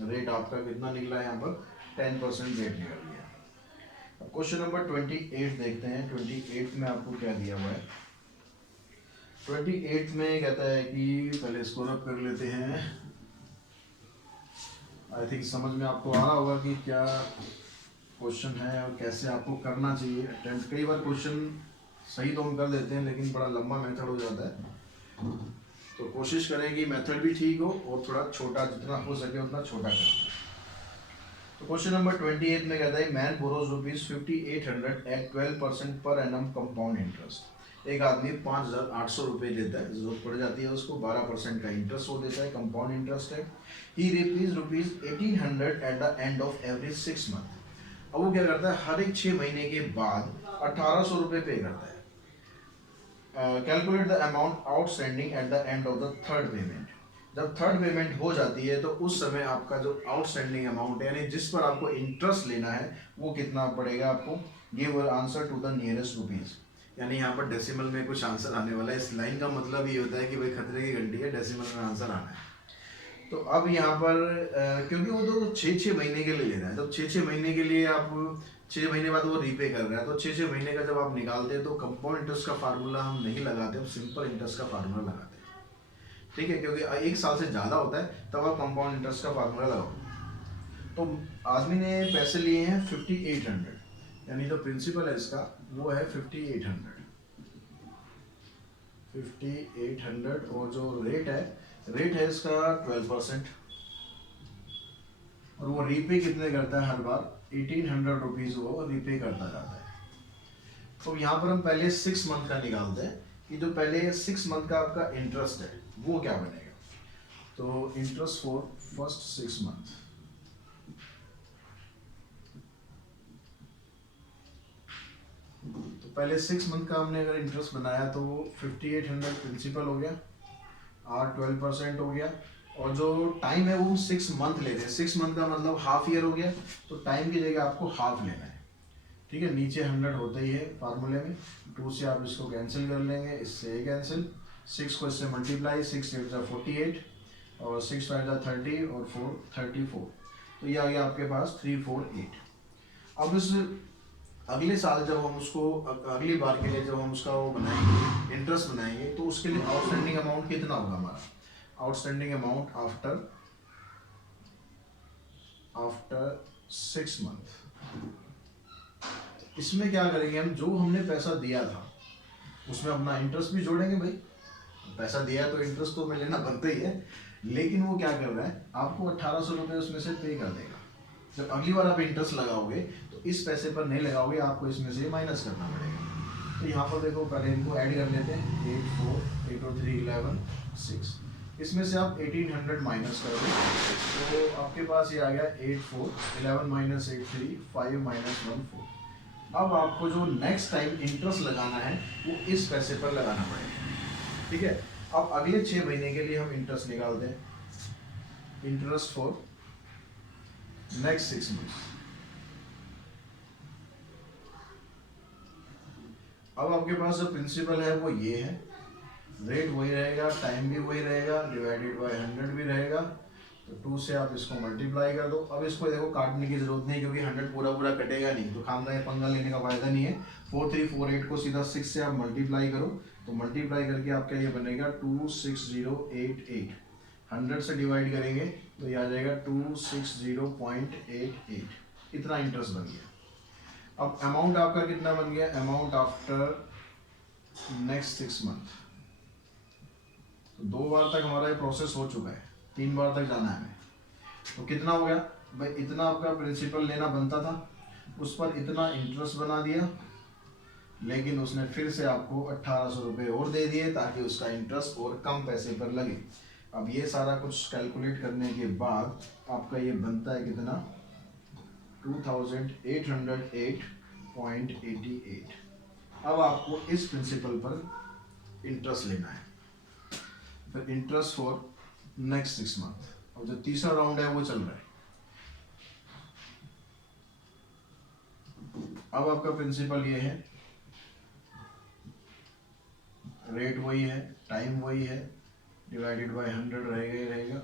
रेट आपका कितना निकला है, यहाँ पर 10% रेट निकल गया। अब क्वेश्चन नंबर 28 देखते हैं। 28 में आपको क्या दिया हुआ है। 28 में कहता है कि पहले इसको रब कर लेते हैं। आई थिंक समझ में आपको आ रहा होगा कि क्या क्वेश्चन है और कैसे आपको करना चाहिए अटेम्प्ट। कई बार क्वेश्चन सही तो हम कर देते हैं लेकिन बड़ा लंबा मेथड हो जाता है, तो कोशिश करें कि मेथड भी ठीक हो और थोड़ा छोटा, जितना हो सके उतना छोटा करें। तो क्वेश्चन नंबर 28 में कहता है man borrows ₹5800 eight 12% per annum compound interest. एक आदमी 5,800 रुपये लेता है, जरूरत पड़ जाती है उसको, 12% का इंटरेस्ट वो देता है, कंपाउंड इंटरेस्ट है। ही रिपीज ₹1800 at the end of every 6 month. अब वो क्या करता है, हर एक 6 महीने के बाद 1,800 रुपये पे करता है। Calculate the amount outstanding at the end of the third payment. जब थर्ड पेमेंट हो जाती है तो उस समय आपका जो आउटस्टैंडिंग अमाउंट है, यानी जिस पर आपको इंटरेस्ट लेना है, वो कितना पड़ेगा आपको। Give answer to the nearest rupees. यानी यहाँ पर डेसिमल में कुछ आंसर आने वाला है। इस लाइन का मतलब ये होता है कि भाई खतरे की घंटी है, डेसिमल में आंसर आना है। तो अब यहाँ पर क्योंकि वो तो 6-6 महीने के लिए ले रहा है, तो 6-6 महीने के लिए आप 6 महीने बाद वो रीपे कर रहा है, तो 6-6 महीने का जब आप निकालते हैं तो कंपाउंड इंटरेस्ट का फार्मूला हम नहीं लगाते, हम सिंपल इंटरेस्ट का फार्मूला लगाते हैं। ठीक है, क्योंकि 1 साल से ज़्यादा होता है तब आप कंपाउंड इंटरेस्ट का फार्मूला लगाओ। तो आदमी ने पैसे लिए हैं 5800, यानी जो प्रिंसिपल है इसका वो है 5800 और जो रेट है इसका 12%। और वो रीपे कितने करता है, हर बार 1800 रुपीज वो रीपे करता जाता है। तो यहाँ पर हम पहले 6 मंथ का निकालते हैं कि जो पहले 6 मंथ का आपका इंटरेस्ट है वो क्या बनेगा। तो इंटरेस्ट फॉर फर्स्ट 6 मंथ, तो पहले 6 मंथ का हमने अगर इंटरेस्ट बनाया तो 5800 प्रिंसिपल हो गया और 12% हो गया। और जो टाइम है वो 6 मंथ ले रहे हैं, 6 मंथ का मतलब हाफ ईयर हो गया, तो टाइम की जगह आपको हाफ लेना है। ठीक है, नीचे 100 होता ही है फार्मूले में, 2 से आप इसको कैंसिल कर लेंगे, इससे कैंसिल, 6 को इससे मल्टीप्लाई, 6 8 जा 48 और 6 5 जा 30 और 4 34, तो ये आ गया आपके पास 348। अब इस अगले साल जब हम उसको, अगली बार के लिए जब हम उसका वो बनाएंगे, इंटरेस्ट बनाएंगे, तो उसके लिए आउटस्टैंडिंग अमाउंट कितना होगा हमारा। Outstanding amount after 6 month. इसमें क्या करेंगे हम, जो हमने पैसा दिया था उसमें अपना इंटरेस्ट भी जोड़ेंगे। भाई पैसा दिया है तो इंटरेस्ट तो हमें लेना बनता ही है, लेकिन वो क्या कर रहा है, आपको 1,800 रुपये उसमें से पे कर देगा। जब अगली बार आप इंटरेस्ट लगाओगे तो इस पैसे पर नहीं लगाओगे, आपको इसमें से माइनस करना पड़ेगा। तो यहाँ पर देखो, पहले इनको ऐड कर लेते हैं, 8 4 8 और 3 11 6, इसमें से आप 1800 माइनस कर दो तो आपके पास ये आ गया 84, 11 माइनस 8 3, 5 माइनस 1 4। अब आपको जो नेक्स्ट टाइम इंटरेस्ट लगाना है वो इस पैसे पर लगाना पड़ेगा, ठीक है। अब अगले 6 महीने के लिए हम इंटरेस्ट निकालते हैं, इंटरेस्ट फॉर नेक्स्ट 6 मंथ्स। अब आपके पास जो प्रिंसिपल है वो ये है, रेट वही रहेगा, टाइम भी वही रहेगा, डिवाइडेड बाय 100 भी रहेगा, तो 2 से आप इसको मल्टीप्लाई कर दो। अब इसको देखो काटने की जरूरत नहीं क्योंकि 100 पूरा पूरा कटेगा नहीं, तो खामखा ये पंगा लेने का फायदा नहीं है। 4348 को सीधा 6 से आप मल्टीप्लाई करो, तो मल्टीप्लाई करके आपका ये बनेगा 26088। 100 से डिवाइड करेंगे तो ये आ जाएगा 260.88। इतना इंटरेस्ट बन गया। अब अमाउंट आपका कितना बन गया, अमाउंट आफ्टर नेक्स्ट 6 मंथ। तो 2 बार तक हमारा ये प्रोसेस हो चुका है, 3 बार तक जाना है हमें। तो कितना हो गया भाई, इतना आपका प्रिंसिपल लेना बनता था, उस पर इतना इंटरेस्ट बना दिया, लेकिन उसने फिर से आपको 1800 रुपये और दे दिए ताकि उसका इंटरेस्ट और कम पैसे पर लगे। अब ये सारा कुछ कैलकुलेट करने के बाद आपका ये बनता है कितना, 2808.88। अब आपको इस प्रिंसिपल पर इंटरेस्ट लेना है, फिर इंटरेस्ट फॉर नेक्स्ट 6 मंथ। और जो तीसरा राउंड है वो चल रहा है। अब आपका प्रिंसिपल ये है, रेट वही है, टाइम वही है, डिवाइडेड बाय 100 रहेगा ही रहेगा।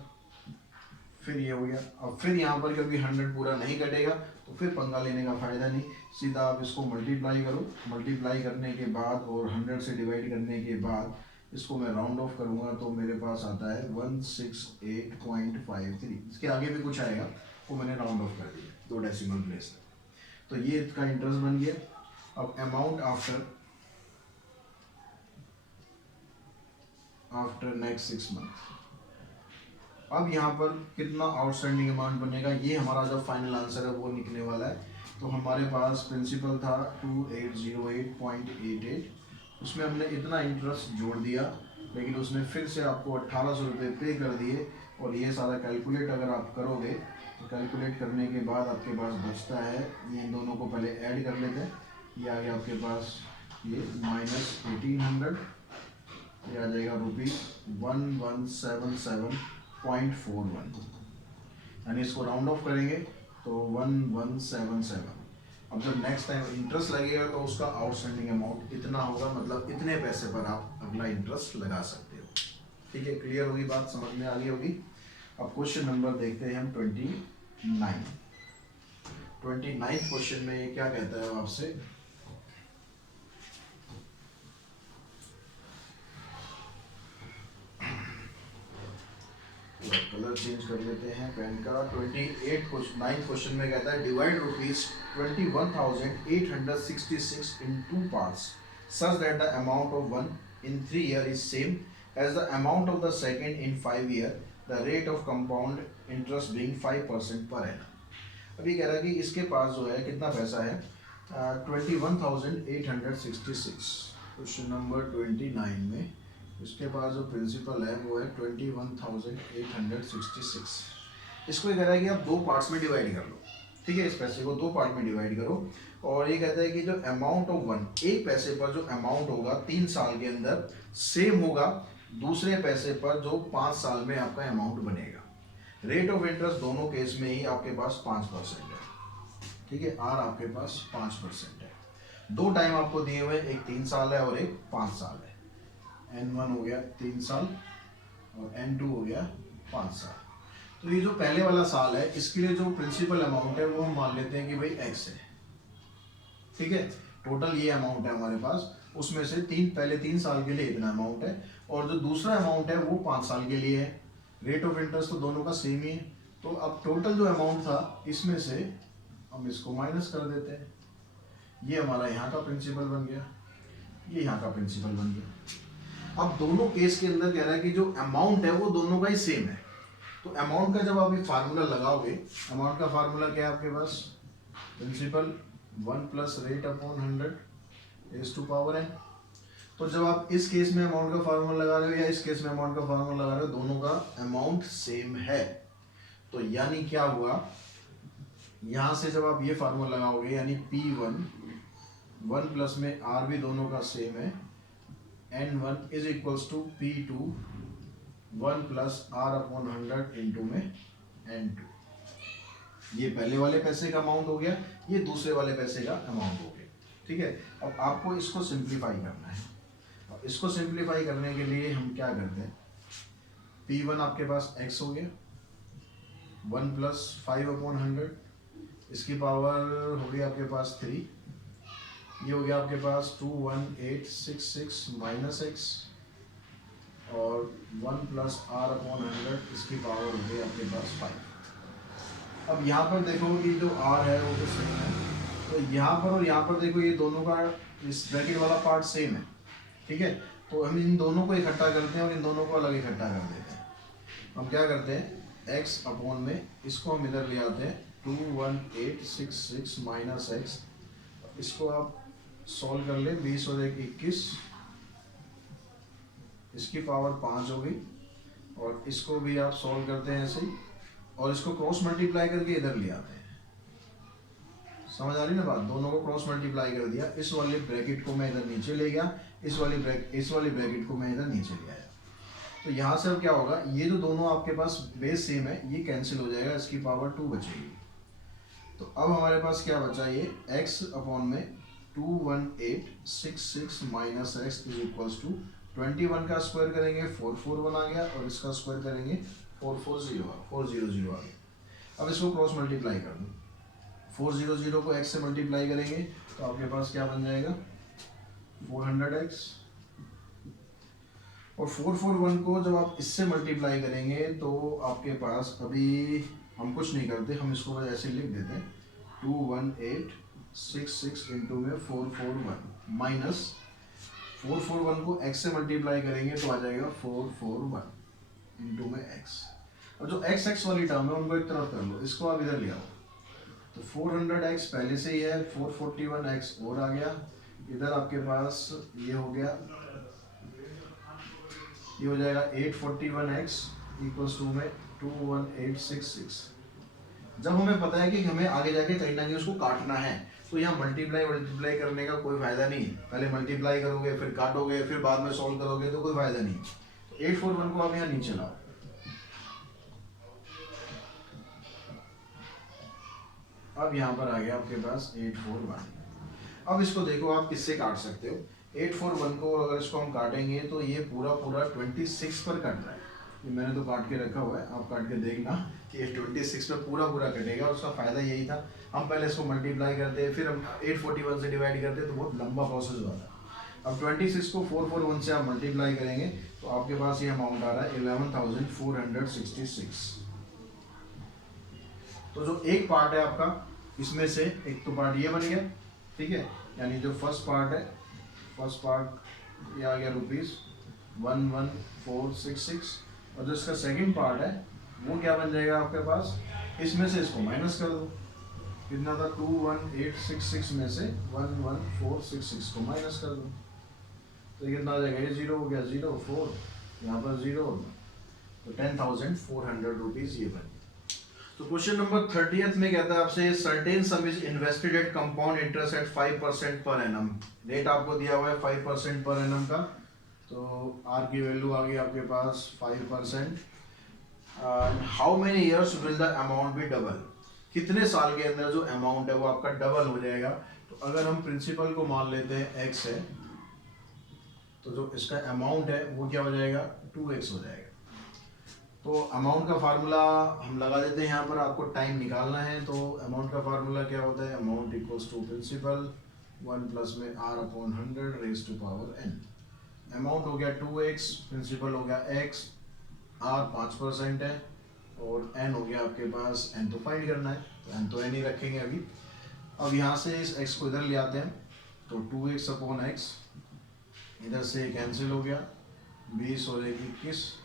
फिर ये हो गया। अब फिर यहाँ पर क्योंकि 100 पूरा नहीं कटेगा तो फिर पंगा लेने का फायदा नहीं, सीधा आप इसको मल्टीप्लाई करो। मल्टीप्लाई करने के बाद और 100 से डिवाइड करने के बाद इसको मैं राउंड ऑफ करूँगा तो मेरे पास आता है 168.53। इसके आगे भी कुछ आएगा वो मैंने राउंड ऑफ कर दिया 2 डेसिमल प्लेस में। तो ये इसका इंटरेस्ट बन गया। अब अमाउंट आफ्टर नेक्स्ट 6 मंथ। अब यहाँ पर कितना आउटस्टैंडिंग अमाउंट बनेगा, ये हमारा जो फाइनल आंसर है वो निकलने वाला है। तो हमारे पास प्रिंसिपल था 2808.88, उसमें हमने इतना इंटरेस्ट जोड़ दिया, लेकिन उसने फिर से आपको 1800 रुपये पे कर दिए। और ये सारा कैलकुलेट अगर आप करोगे तो कैलकुलेट करने के बाद आपके पास बचता है, ये इन दोनों को पहले ऐड कर लेते हैं, ये आ गया आपके पास ये -1800, ये आ जाएगा ₹1177.41, यानी इसको राउंड ऑफ करेंगे तो 1177। अब जब नेक्स्ट टाइम इंटरेस्ट लगेगा तो उसका आउटस्टैंडिंग अमाउंट इतना होगा, मतलब इतने पैसे पर आप अगला इंटरेस्ट लगा सकते हो। ठीक है, क्लियर होगी बात, समझ में आ गई होगी। अब क्वेश्चन नंबर देखते हैं हम 29 क्वेश्चन में ये क्या कहता है आपसे, कलर चेंज कर लेते हैं पेन का। 9 क्वेश्चन में कहता है divide ₹21,866 in 2 parts such that the amount of one in 3 year is same as the amount of the second in 5 year, the rate of compound interest being 5% per annum। अभी कह रहा है कि इसके पास जो है कितना पैसा है, 21,866। क्वेश्चन नंबर 29 में इसके पास जो प्रिंसिपल है वो है 21,866। इसको ये कह रहा है कि आप 2 पार्ट्स में डिवाइड कर लो, ठीक है, इस पैसे को 2 पार्ट में डिवाइड करो। और ये कहता है कि जो अमाउंट ऑफ वन, एक पैसे पर जो अमाउंट होगा 3 साल के अंदर सेम होगा दूसरे पैसे पर जो 5 साल में आपका अमाउंट बनेगा। रेट ऑफ इंटरेस्ट दोनों केस में ही आपके पास 5% है, ठीक है, आर आपके पास 5% है। 2 टाइम आपको दिए हुए, एक 3 साल है और एक 5 साल है। N1 हो गया 3 साल और N2 हो गया 5 साल। तो ये जो पहले वाला साल है इसके लिए जो प्रिंसिपल अमाउंट है वो हम मान लेते हैं कि भाई X है, ठीक है। टोटल ये अमाउंट है हमारे पास, उसमें से पहले 3 साल के लिए इतना अमाउंट है और जो दूसरा अमाउंट है वो 5 साल के लिए है। रेट ऑफ इंटरेस्ट तो दोनों का सेम ही है। तो अब टोटल जो अमाउंट था इसमें से हम इसको माइनस कर देते हैं। ये हमारा यहाँ का प्रिंसिपल बन गया, ये यहाँ का प्रिंसिपल बन गया। अब दोनों केस के अंदर कह रहा है कि जो अमाउंट है वो दोनों का ही सेम है। तो अमाउंट का जब आप ये फार्मूला लगाओगे, अमाउंट का फार्मूला क्या है आपके पास, principal 1 + rate/100 raised to power n। तो जब आप इस केस में अमाउंट का फार्मूला लगा रहे हो या इस केस में अमाउंट का फार्मूला लगा रहे हो, दोनों का अमाउंट सेम है। तो यानी क्या हुआ, यहां से जब आप ये फार्मूला लगाओगे यानी P1 1 प्लस में R भी दोनों का सेम है, N1 is equals to P2 1 plus R upon 100 into में N2। ये पहले वाले पैसे का अमाउंट हो गया, ये दूसरे वाले पैसे का अमाउंट हो गया। ठीक है, अब आपको इसको सिंप्लीफाई करना है। अब इसको सिंप्लीफाई करने के लिए हम क्या करते हैं, P1 आपके पास x हो गया 1 प्लस 5 अपॉन 100, इसकी पावर हो गई आपके पास 3, ये हो गया आपके पास 21866 माइनस एक्स और 1 प्लस R अपॉन 100, इसकी पावर हो गई आपके पास 5। अब यहाँ पर देखो कि जो R है वो तो सेम है, तो यहाँ पर और यहाँ पर देखो ये दोनों का इस ब्रैकेट वाला पार्ट सेम है। ठीक है, तो हम इन दोनों को इकट्ठा करते हैं और इन दोनों को अलग इकट्ठा कर देते हैं। हम क्या करते हैं, x अपॉन में इसको हम इधर ले आते हैं 21866 माइनस एक्स, इसको आप सॉल्व कर ले, 20 और 1 21, इसकी पावर 5 हो गई, और इसको भी आप सॉल्व करते हैं ऐसे ही, और इसको क्रॉस मल्टीप्लाई करके इधर ले आते हैं। समझ आ रही ना बात, दोनों को क्रॉस मल्टीप्लाई कर दिया, इस वाले ब्रैकेट को मैं इधर नीचे ले गया, इस वाली ब्रैकेट को मैं इधर नीचे ले आया। तो यहाँ से अब क्या होगा, ये जो दोनों आपके पास बेस सेम है ये कैंसिल हो जाएगा, इसकी पावर 2 बचेगी। तो अब हमारे पास क्या बचा, ये x अपॉन में 21866 minus x is equals to 21 का स्क्वायर करेंगे 441 आ गया, और इसका स्क्वायर करेंगे 400 आ गया। अब इसको क्रॉस मल्टीप्लाई कर दूँ, 400 को x से मल्टीप्लाई करेंगे तो आपके पास क्या बन जाएगा 400x, और 441 को जब आप इससे मल्टीप्लाई करेंगे तो आपके पास, अभी हम कुछ नहीं करते, हम इसको बस ऐसे लिख देते हैं 21866 इंटू में 441 माइनस 441 को x से मल्टीप्लाई करेंगे तो आ जाएगा 441 इंटू में x। और जो x वाली टर्म है उनको एक तरफ कर लो, इसको आप इधर ले आओ, तो 400x पहले से ही है, 441x और आ गया, इधर आपके पास ये हो गया, ये हो जाएगा 841x इक्वल्स टू में 21866। जब हमें पता है कि हमें आगे जाके कहीं ना कहीं उसको काटना है, तो यहाँ मल्टीप्लाई करने का कोई फायदा नहीं है, पहले मल्टीप्लाई करोगे फिर काटोगे फिर बाद में सॉल्व करोगे तो कोई फायदा नहीं। तो 841 को आप यहाँ नीचे लाओ, अब यहाँ पर आ गया आपके पास 841। अब इसको देखो आप किससे काट सकते हो, 841 को अगर इसको हम काटेंगे तो ये पूरा 26 पर कट रहा है, ये मैंने तो काट के रखा हुआ है, आप काट के देखना कि ये 26 पे पूरा कटेगा। उसका फायदा यही था, हम पहले इसको मल्टीप्लाई करते फिर हम 841 से डिवाइड करते तो बहुत लंबा प्रोसेस हुआ था। अब 26 को 441 से आप मल्टीप्लाई करेंगे तो आपके पास ये अमाउंट आ रहा है 11,466। तो जो एक पार्ट है आपका इसमें से, एक तो पार्ट ये बन गया, ठीक है, यानी जो फर्स्ट पार्ट है, फर्स्ट पार्ट ये आ गया ₹11466, और जो इसका सेकंड पार्ट है वो क्या बन जाएगा आपके पास, इसमें से इसको माइनस कर दो, कितना था 21866 में से 11466 को माइनस कर दो, तो ये कितना आ जाएगा, ये 0 हो गया, 0 4 यहाँ पर 0 होगा, तो 10,400 रुपीज ये बन। तो क्वेश्चन नंबर 30th में कहता है आपसे, certain some is invested at compound interest eight 5% per annum. Rate आपको दिया हुआ है 5% पर एनम का, तो आर की वैल्यू आ गई आपके पास 5%। How many years will the amount be double, कितने साल के अंदर जो अमाउंट है वो आपका डबल हो जाएगा। तो अगर हम प्रिंसिपल को मान लेते हैं x है, तो जो इसका अमाउंट है वो क्या हो जाएगा 2x हो जाएगा। तो अमाउंट का फार्मूला हम लगा देते हैं यहाँ पर, आपको टाइम निकालना है। तो अमाउंट का फार्मूला क्या होता है, amount equals to principal 1 plus में r upon 100 raise to power n। Amount हो गया 2x, प्रिंसिपल हो गया x, r 5% है, और n हो गया आपके पास, n तो फाइंड करना है तो n तो n ही रखेंगे अभी। अब यहाँ से इस x को इधर ले आते हैं, तो 2x अपॉन x, इधर से कैंसिल हो गया, 20 और 1 21,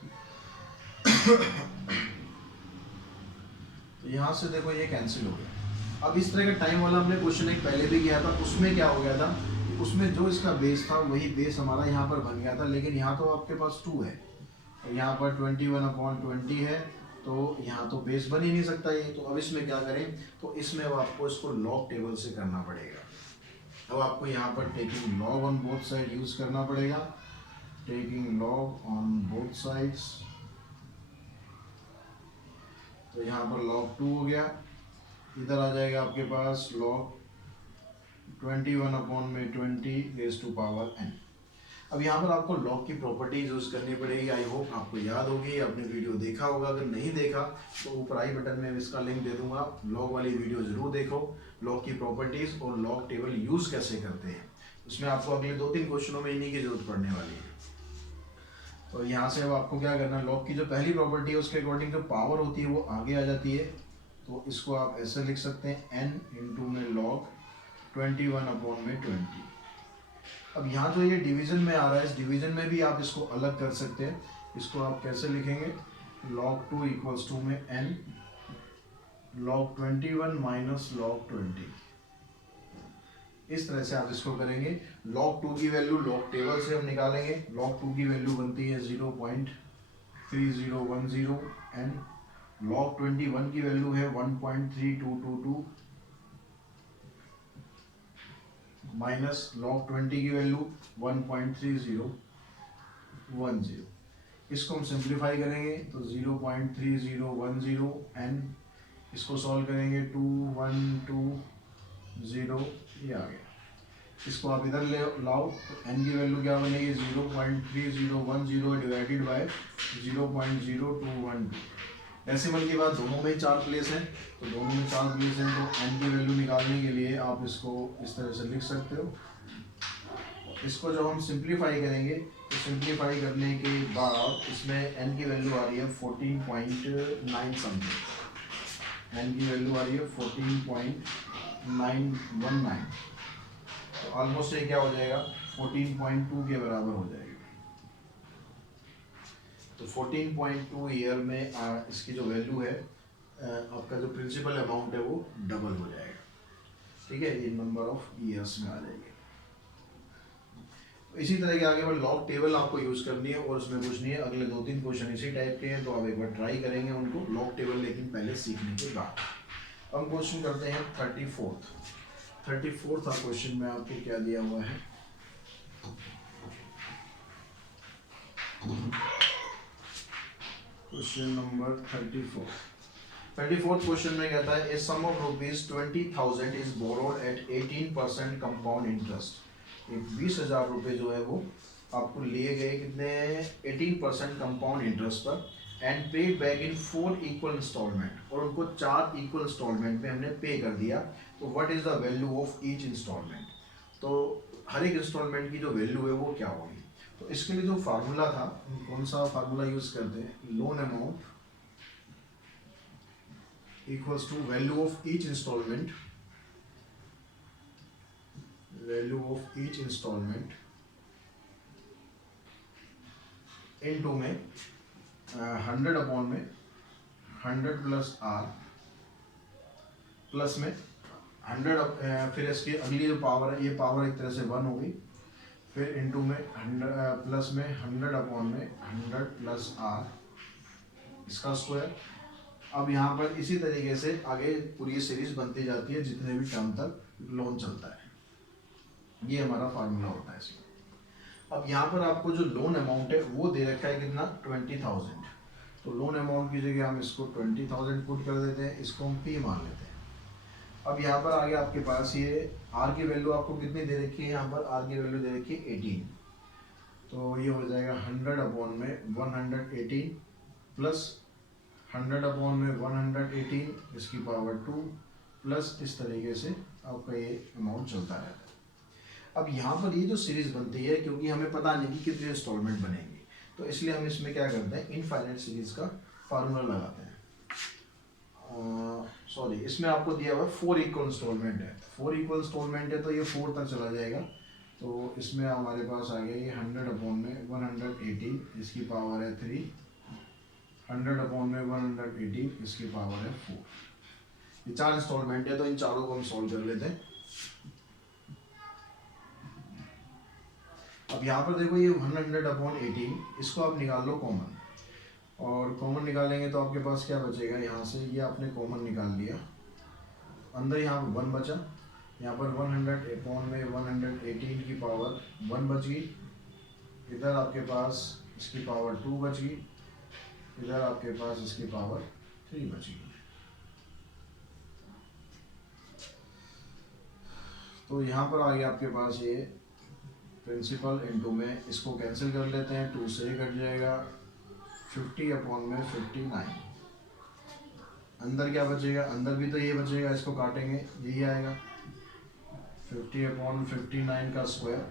तो यहाँ से देखो ये कैंसिल हो गया। अब इस तरह का टाइम वाला हमने क्वेश्चन एक पहले भी किया था, उसमें क्या हो गया था, उसमें जो इसका बेस था वही बेस हमारा यहाँ पर बन गया था, लेकिन यहाँ तो आपके पास 2 है और यहाँ पर 21/20 है, तो यहाँ तो बेस बन ही नहीं सकता ये। तो अब इसमें क्या करें, तो इसमें अब आपको इसको लॉग टेबल से करना पड़ेगा। अब आपको यहाँ पर taking log on both side use करना पड़ेगा। Taking log on both sides, तो यहाँ पर log 2 हो गया, इधर आ जाएगा आपके पास log 21/20 raise to power n। अब यहाँ पर आपको log की प्रॉपर्टीज यूज़ करनी पड़ेगी। आई होप आपको याद होगी, आपने वीडियो देखा होगा, अगर नहीं देखा तो ऊपर आई बटन में इसका लिंक दे दूंगा, log वाली वीडियो ज़रूर देखो। log की प्रॉपर्टीज़ और log टेबल यूज़ कैसे करते हैं, उसमें आपको अगले 2-3 क्वेश्चनों में इन्हीं की जरूरत पड़ने वाली है। तो यहाँ से अब आपको क्या करना है, लॉग की जो पहली प्रॉपर्टी है उसके अकॉर्डिंग जो पावर होती है वो आगे आ जाती है। तो इसको आप ऐसे लिख सकते हैं n इंटू में log 21/20। अब यहाँ जो ये डिवीजन में आ रहा है, इस डिवीजन में भी आप इसको अलग कर सकते हैं। इसको आप कैसे लिखेंगे, log 2 इक्वल्स टू में n log 21 माइनस log 20। इस तरह से आप इसको करेंगे। log 2 की वैल्यू log टेबल से हम निकालेंगे। log 2 की वैल्यू बनती है 0.3010 एंड log 21 की वैल्यू है 1.3222 माइनस log 20 की वैल्यू 1.3010। इसको हम सिंप्लीफाई करेंगे तो 0.3010 एंड इसको सॉल्व करेंगे 2120, ये आ गया। इसको आप इधर ले लाओ तो n की वैल्यू क्या बनेगी, 0.3010 डिवाइडेड बाय 0.0212। डेसिमल के बाद दोनों में 4 प्लेस हैं, तो दोनों में 4 प्लेस हैं, तो n की वैल्यू निकालने के लिए आप इसको इस तरह से लिख सकते हो। इसको जब हम सिंप्लीफाई करेंगे तो सिंप्लीफाई करने के बाद इसमें n की वैल्यू आ रही है 14.9 समथिंग, n की वैल्यू आ रही है 14.919। तो ऑलमोस्ट ये क्या हो जाएगा, 14.2 के बराबर हो जाएगा। तो 14.2 ईयर में इसकी जो वैल्यू है, आपका जो प्रिंसिपल अमाउंट है वो डबल हो जाएगा। ठीक है, ये नंबर ऑफ ईयर्स में आ जाएगी। तो इसी तरह के आगे बढ़ लॉग टेबल आपको यूज़ करनी है और उसमें कुछ नहीं है। अगले 2-3 क्वेश्चन इसी टाइप के हैं, तो आप एक बार ट्राई करेंगे उनको लॉग टेबल, लेकिन पहले सीखने के बाद। हम क्वेश्चन करते हैं 34th क्वेश्चन में आपको क्या दिया हुआ है। क्वेश्चन नंबर 34th क्वेश्चन में कहता है a sum of ₹20,000 is borrowed at 18% compound interest. 20,000 रुपये जो है वो आपको लिए गए कितने, 18% कंपाउंड इंटरेस्ट पर, and paid back in 4 equal installment, और उनको 4 इक्वल इंस्टॉलमेंट में हमने पे कर दिया। तो what is the value of each installment, तो हर एक इंस्टॉलमेंट की जो वैल्यू है वो क्या होगी। तो इसके लिए जो फार्मूला था, कौन सा फार्मूला यूज करते हैं, loan amount equals to value of each installment, value of each installment into में 100 में 100 प्लस r प्लस में 100, फिर इसकी अगली जो पावर है, ये पावर एक तरह से 1 हो गई, फिर इनटू में 100 प्लस में 100 प्लस r इसका स्क्वायर। अब यहाँ पर इसी तरीके से आगे पूरी सीरीज बनती जाती है जितने भी टर्म तक लोन चलता है। ये हमारा फार्मूला होता है इसमें। अब यहाँ पर आपको जो लोन अमाउंट है वो दे रखा है कितना, 20,000। तो लोन अमाउंट की जगह हम इसको 20,000 पुट कर देते हैं, इसको हम P मान लेते हैं। अब यहाँ पर आगे आपके पास ये R की वैल्यू आपको कितनी दे रखी है, यहाँ पर R की वैल्यू दे रखी है 18। तो ये हो जाएगा 100/118 प्लस 100/118 इसकी पावर 2 प्लस इस तरीके से आपका ये अमाउंट चलता रहता है। अब यहाँ पर ये जो सीरीज बनती है, क्योंकि हमें पता नहीं कि कितने इंस्टॉलमेंट बनेंगे, तो इसलिए हम इसमें क्या करते हैं, इनफाइनाइट सीरीज का फार्मूला लगाते हैं। सॉरी, इसमें आपको दिया हुआ है 4 इक्वल इंस्टॉलमेंट है, 4 इक्वल इंस्टॉलमेंट है, तो ये 4 तक चला जाएगा। तो इसमें हमारे पास आ गया ये 100/118 इसकी पावर है 3, 100/118 इसकी पावर है 4। ये 4 इंस्टॉलमेंट है, तो इन चारों को हम सॉल्व कर लेते हैं। अब यहाँ पर देखो ये 100/18, इसको आप निकाल लो कॉमन, और कॉमन निकालेंगे तो आपके पास क्या बचेगा, यहाँ से ये आपने कॉमन निकाल लिया, अंदर यहाँ पर 1 बचा, यहाँ पर 100/118 की पावर 1 बच गई, इधर आपके पास इसकी पावर 2 बच गई, इधर आपके पास इसकी पावर 3 बच गई। तो यहाँ पर आ गया आपके पास ये प्रिंसिपल इनटू में, इसको कैंसिल कर लेते हैं, 2 से कट जाएगा, 50/59। अंदर क्या बचेगा, अंदर भी तो ये बचेगा, इसको काटेंगे यही आएगा, 50/59 का स्क्वायर,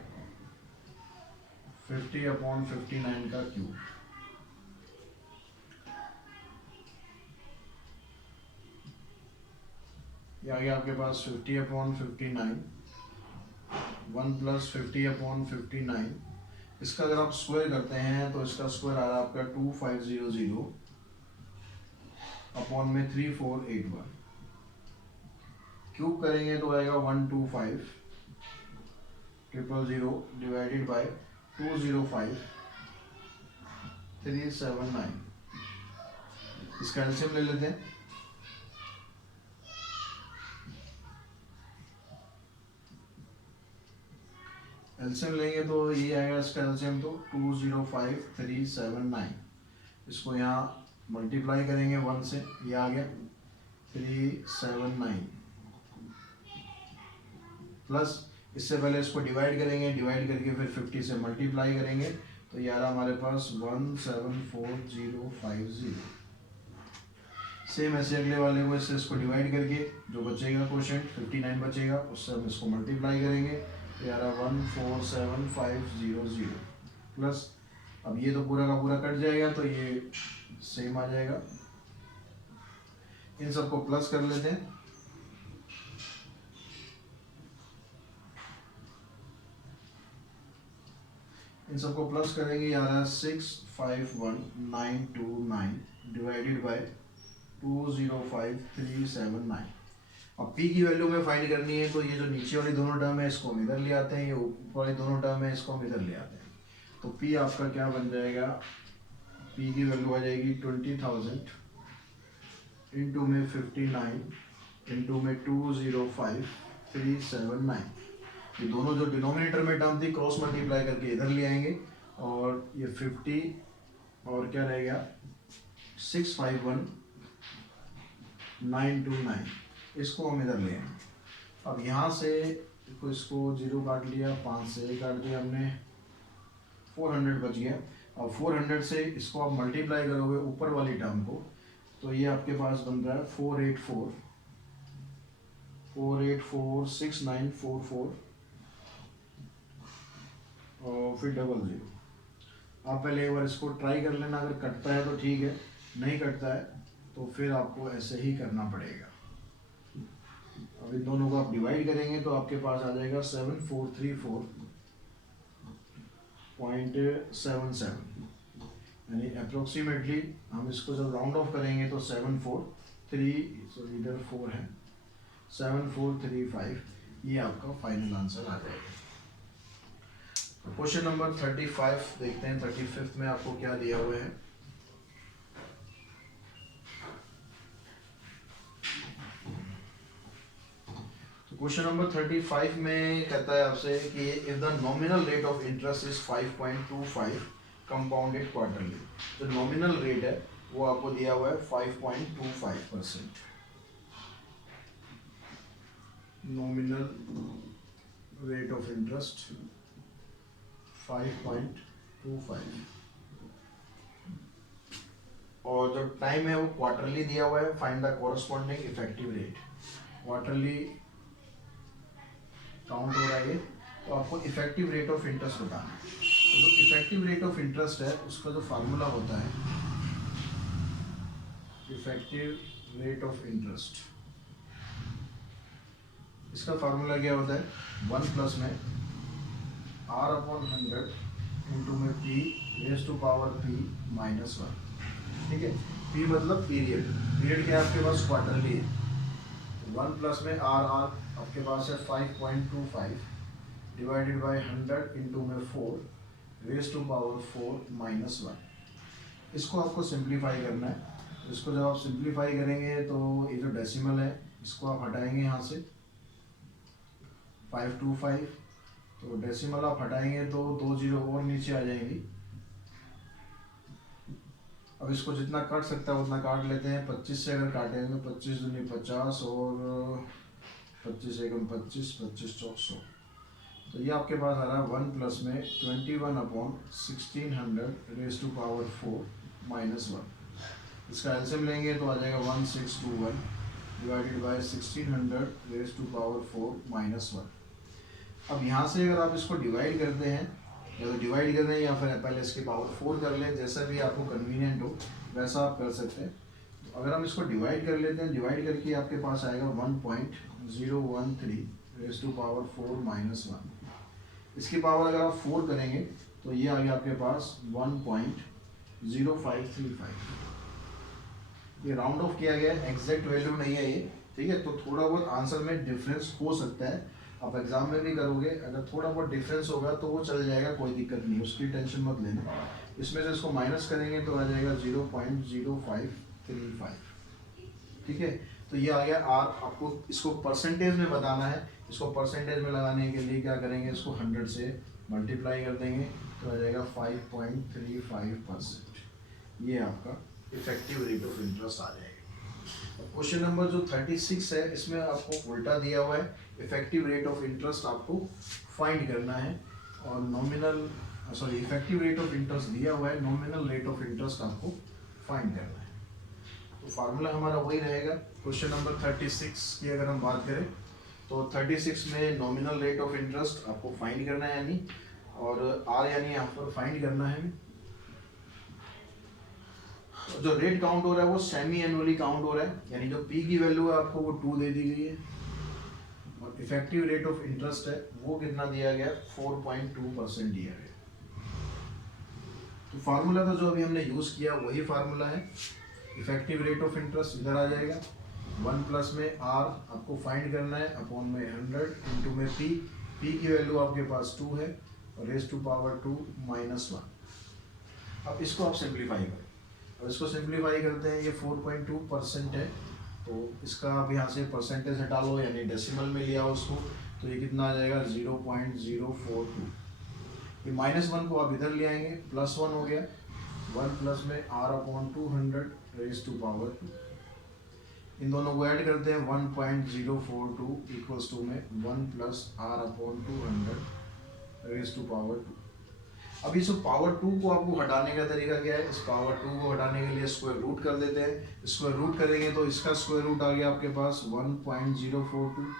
50/59 का क्यूब। ये आ गया आपके पास 50/59, 1 + 50/59। इसका अगर आप स्क्वायर करते हैं तो इसका स्क्वायर आ रहा है आपका 2500/3481। क्यूब करेंगे तो आएगा 125,000 डिवाइडेड बाय 205,379। इसका एलसीएम ले लेते हैं, एलसीएम लेंगे तो ये आएगा इसका एलसीएम, तो 205,379। इसको यहाँ मल्टीप्लाई करेंगे 1 से, ये आ गया 379, प्लस इससे पहले इसको डिवाइड करेंगे, डिवाइड करके फिर 50 से मल्टीप्लाई करेंगे, तो ये आ रहा हमारे पास 174050। सेम ऐसे अगले वाले को इससे इसको डिवाइड करके जो बचेगा क्वोशेंट 59 बचेगा, उससे हम इसको मल्टीप्लाई करेंगे, तो ये आ रहा 147500 प्लस, अब ये तो पूरा का पूरा कट जाएगा तो ये सेम आ जाएगा। इन सबको प्लस कर लेते हैं, इन सबको प्लस करेंगे, ये आ रहा है 651929 डिवाइडेड बाय 205379। अब p की वैल्यू में फाइंड करनी है, तो ये जो नीचे वाली दोनों टर्म है इसको हम इधर ले आते हैं, ये ऊपर वाली दोनों टर्म है इसको हम इधर ले आते हैं। तो p आपका क्या बन जाएगा, p की वैल्यू आ जाएगी 20,000 इंटू में 59 इंटू में 205379। ये दोनों जो डिनोमिनेटर में टर्म थी क्रॉस मल्टीप्लाई करके इधर ले आएंगे, और ये 50 और क्या रहेगा 651929, इसको हम इधर ले आएंगे। अब यहाँ से इसको 0 काट लिया, 5 से 1 काट दिया हमने, 400 बच गया। अब 400 से इसको आप मल्टीप्लाई करोगे ऊपर वाली टर्म को, तो ये आपके पास बन रहा है 484,6944 और फिर 00। आप पहले एक बार इसको ट्राई कर लेना, अगर कटता है तो ठीक है, नहीं कटता है तो फिर आपको ऐसे ही करना पड़ेगा। अब इन दोनों को आप डिवाइड करेंगे तो आपके पास आ जाएगा 7434.77, यानी अप्रोक्सीमेटली हम इसको जब राउंड ऑफ करेंगे तो 7435, ये आपका फाइनल आंसर आ जाएगा। क्वेश्चन नंबर 35 देखते हैं, 35 में आपको क्या दिया हुआ है। क्वेश्चन नंबर 35 में कहता है आपसे कि if the nominal rate of interest is 5.25 compounded quarterly, जो नॉमिनल रेट है वो आपको दिया हुआ है 5.25%। नॉमिनल रेट ऑफ इंटरेस्ट 5.25, और जो टाइम है वो क्वार्टरली दिया हुआ है। Find the corresponding effective rate, quarterly count हो रहा है, तो आपको इफेक्टिव रेट ऑफ इंटरेस्ट बताना है। तो जो इफेक्टिव रेट ऑफ इंटरेस्ट है उसका जो फार्मूला होता है, इफेक्टिव रेट ऑफ इंटरेस्ट, इसका फार्मूला क्या होता है, 1 प्लस में R/100 इंटू में P raise to power P -1। ठीक है, P मतलब पीरियड, पीरियड क्या है आपके पास, क्वार्टरली है। 1 प्लस में R आपके पास है 5.25 डिवाइडेड बाय 100 इंटू में 4 रेज टू पावर 4 माइनस 1। इसको आपको सिंप्लीफाई करना है। इसको जब आप सिंप्लीफाई करेंगे तो ये जो डेसिमल है इसको आप हटाएंगे यहाँ से 525, तो डेसिमल आप हटाएंगे तो 2 जीरो और नीचे आ जाएंगी। अब इसको जितना काट सकता है उतना काट लेते हैं। 25 से अगर काटेंगे 25 दूनी 50 और 25 एकम 25, 25 चौक 100, तो ये आपके पास आ रहा है 1 प्लस में 21/1600 रेज टू पावर 4 माइनस 1। इसका एलसीएम लेंगे तो आ जाएगा 1621 divided by 1600 raise to power 4 minus 1। अब यहाँ से अगर आप इसको डिवाइड करते हैं, या तो डिवाइड कर दें या फिर पहले इसकी पावर 4 कर लें, जैसा भी आपको कन्वीनियंट हो वैसा आप कर सकते हैं। तो अगर हम इसको डिवाइड कर लेते हैं, डिवाइड करके आपके पास आएगा 1.013 रेज टू पावर 4 माइनस 1। इसकी पावर अगर आप 4 करेंगे तो ये आ गया आपके पास 1.0535। ये राउंड ऑफ किया गया है, एग्जैक्ट वैल्यू नहीं है ये, ठीक है। तो थोड़ा बहुत आंसर में डिफरेंस हो सकता है, आप एग्जाम में भी करोगे, अगर थोड़ा बहुत डिफरेंस होगा तो वो चल जाएगा, कोई दिक्कत नहीं, उसकी टेंशन मत लेना। इसमें से इसको माइनस करेंगे तो आ जाएगा 0.0535, ठीक है। तो ये आ गया आर। आपको इसको परसेंटेज में बताना है, इसको परसेंटेज में लगाने के लिए क्या करेंगे, इसको 100 से मल्टीप्लाई कर देंगे तो आ जाएगा 5.35%। ये आपका इफेक्टिव रेट ऑफ इंटरेस्ट आ जाएगा। क्वेश्चन नंबर जो 36 है इसमें आपको उल्टा दिया हुआ है, इफेक्टिव रेट ऑफ इंटरेस्ट आपको फाइंड करना है, और nominal effective rate of interest दिया हुआ है, नॉमिनल रेट ऑफ इंटरेस्ट आपको फाइंड करना है। तो फार्मूला हमारा वही रहेगा। क्वेश्चन नंबर 36 की अगर हम बात करें तो 36 में नॉमिनल रेट ऑफ इंटरेस्ट आपको फाइंड करना है, यानी और आर यानी यहाँ पर फाइंड करना है। जो रेट काउंट हो रहा है वो सेमी एनुअली काउंट हो रहा है, यानी जो पी की वैल्यू है आपको वो 2 दे दी गई है, और इफेक्टिव रेट ऑफ इंटरेस्ट है वो कितना दिया गया, 4.2% दिया गया। तो फार्मूला तो जो अभी हमने यूज किया वही फार्मूला है। इफेक्टिव रेट ऑफ इंटरेस्ट इधर आ जाएगा, 1 प्लस में आर आपको फाइंड करना है अपॉन में 100 इंटू में पी की वैल्यू आपके पास 2 है, और रेज टू पावर 2 माइनस 1। अब इसको आप सिंप्लीफाई करें, अब इसको सिंप्लीफाई करते हैं, ये 4.2% है, तो इसका आप यहाँ से परसेंटेज हटा लो, यानी डेसिमल में लिया उसको, तो ये कितना आ जाएगा 0.042। ये -1 को आप इधर ले आएंगे, +1 हो गया, 1 प्लस में r/200 रेज टू पावर 2। इन दोनों को ऐड करते हैं, 1.042 इक्वल्स टू में 1 plus r/200 raise to power 2। अब इस पावर 2 को आपको हटाने का तरीका क्या है, इस पावर 2 को हटाने के लिए स्क्वायर रूट कर देते हैं। स्क्वायर रूट करेंगे तो इसका स्क्वायर रूट आ गया आपके पास 1.042।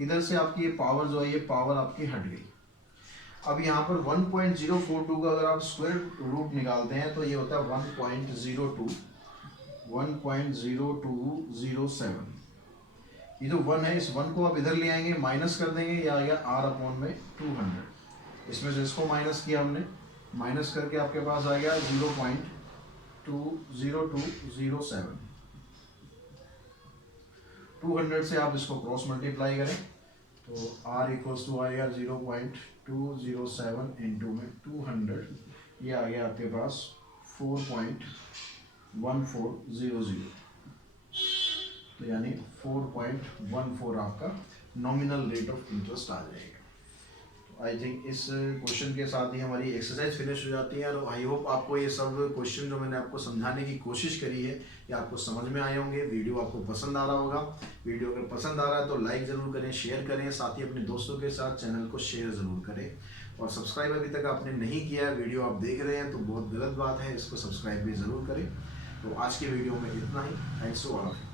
इधर से आपकी ये पावर जो है, ये पावर आपकी हट गई। अब यहाँ पर 1.042 का अगर आप स्क्वायर रूट निकालते हैं तो ये होता है 1.0207। ये जो 1 है, इस 1 को आप इधर ले आएंगे, माइनस कर देंगे, ये आ गया r/200। इसमें से इसको माइनस किया हमने, माइनस करके आपके पास आ गया 0.20207। 200 से आप इसको क्रॉस मल्टीप्लाई करें तो r इक्वल्स टू आएगा 0.207 इंटू में 200, ये आ गया आपके पास 4.1400। तो यानी 4.14 आपका नॉमिनल रेट ऑफ इंटरेस्ट आ जाएगा। आई थिंक इस क्वेश्चन के साथ ही हमारी एक्सरसाइज फिनिश हो जाती है, और आई होप आपको ये सब क्वेश्चन जो मैंने आपको समझाने की कोशिश करी है ये आपको समझ में आए होंगे। वीडियो आपको पसंद आ रहा होगा। वीडियो अगर पसंद आ रहा है तो लाइक ज़रूर करें, शेयर करें, साथ ही अपने दोस्तों के साथ चैनल को शेयर ज़रूर करें, और सब्सक्राइब अभी तक आपने नहीं किया है, वीडियो आप देख रहे हैं तो बहुत गलत बात है, इसको सब्सक्राइब भी ज़रूर करें। तो आज के वीडियो में इतना ही। Thanks to all of you.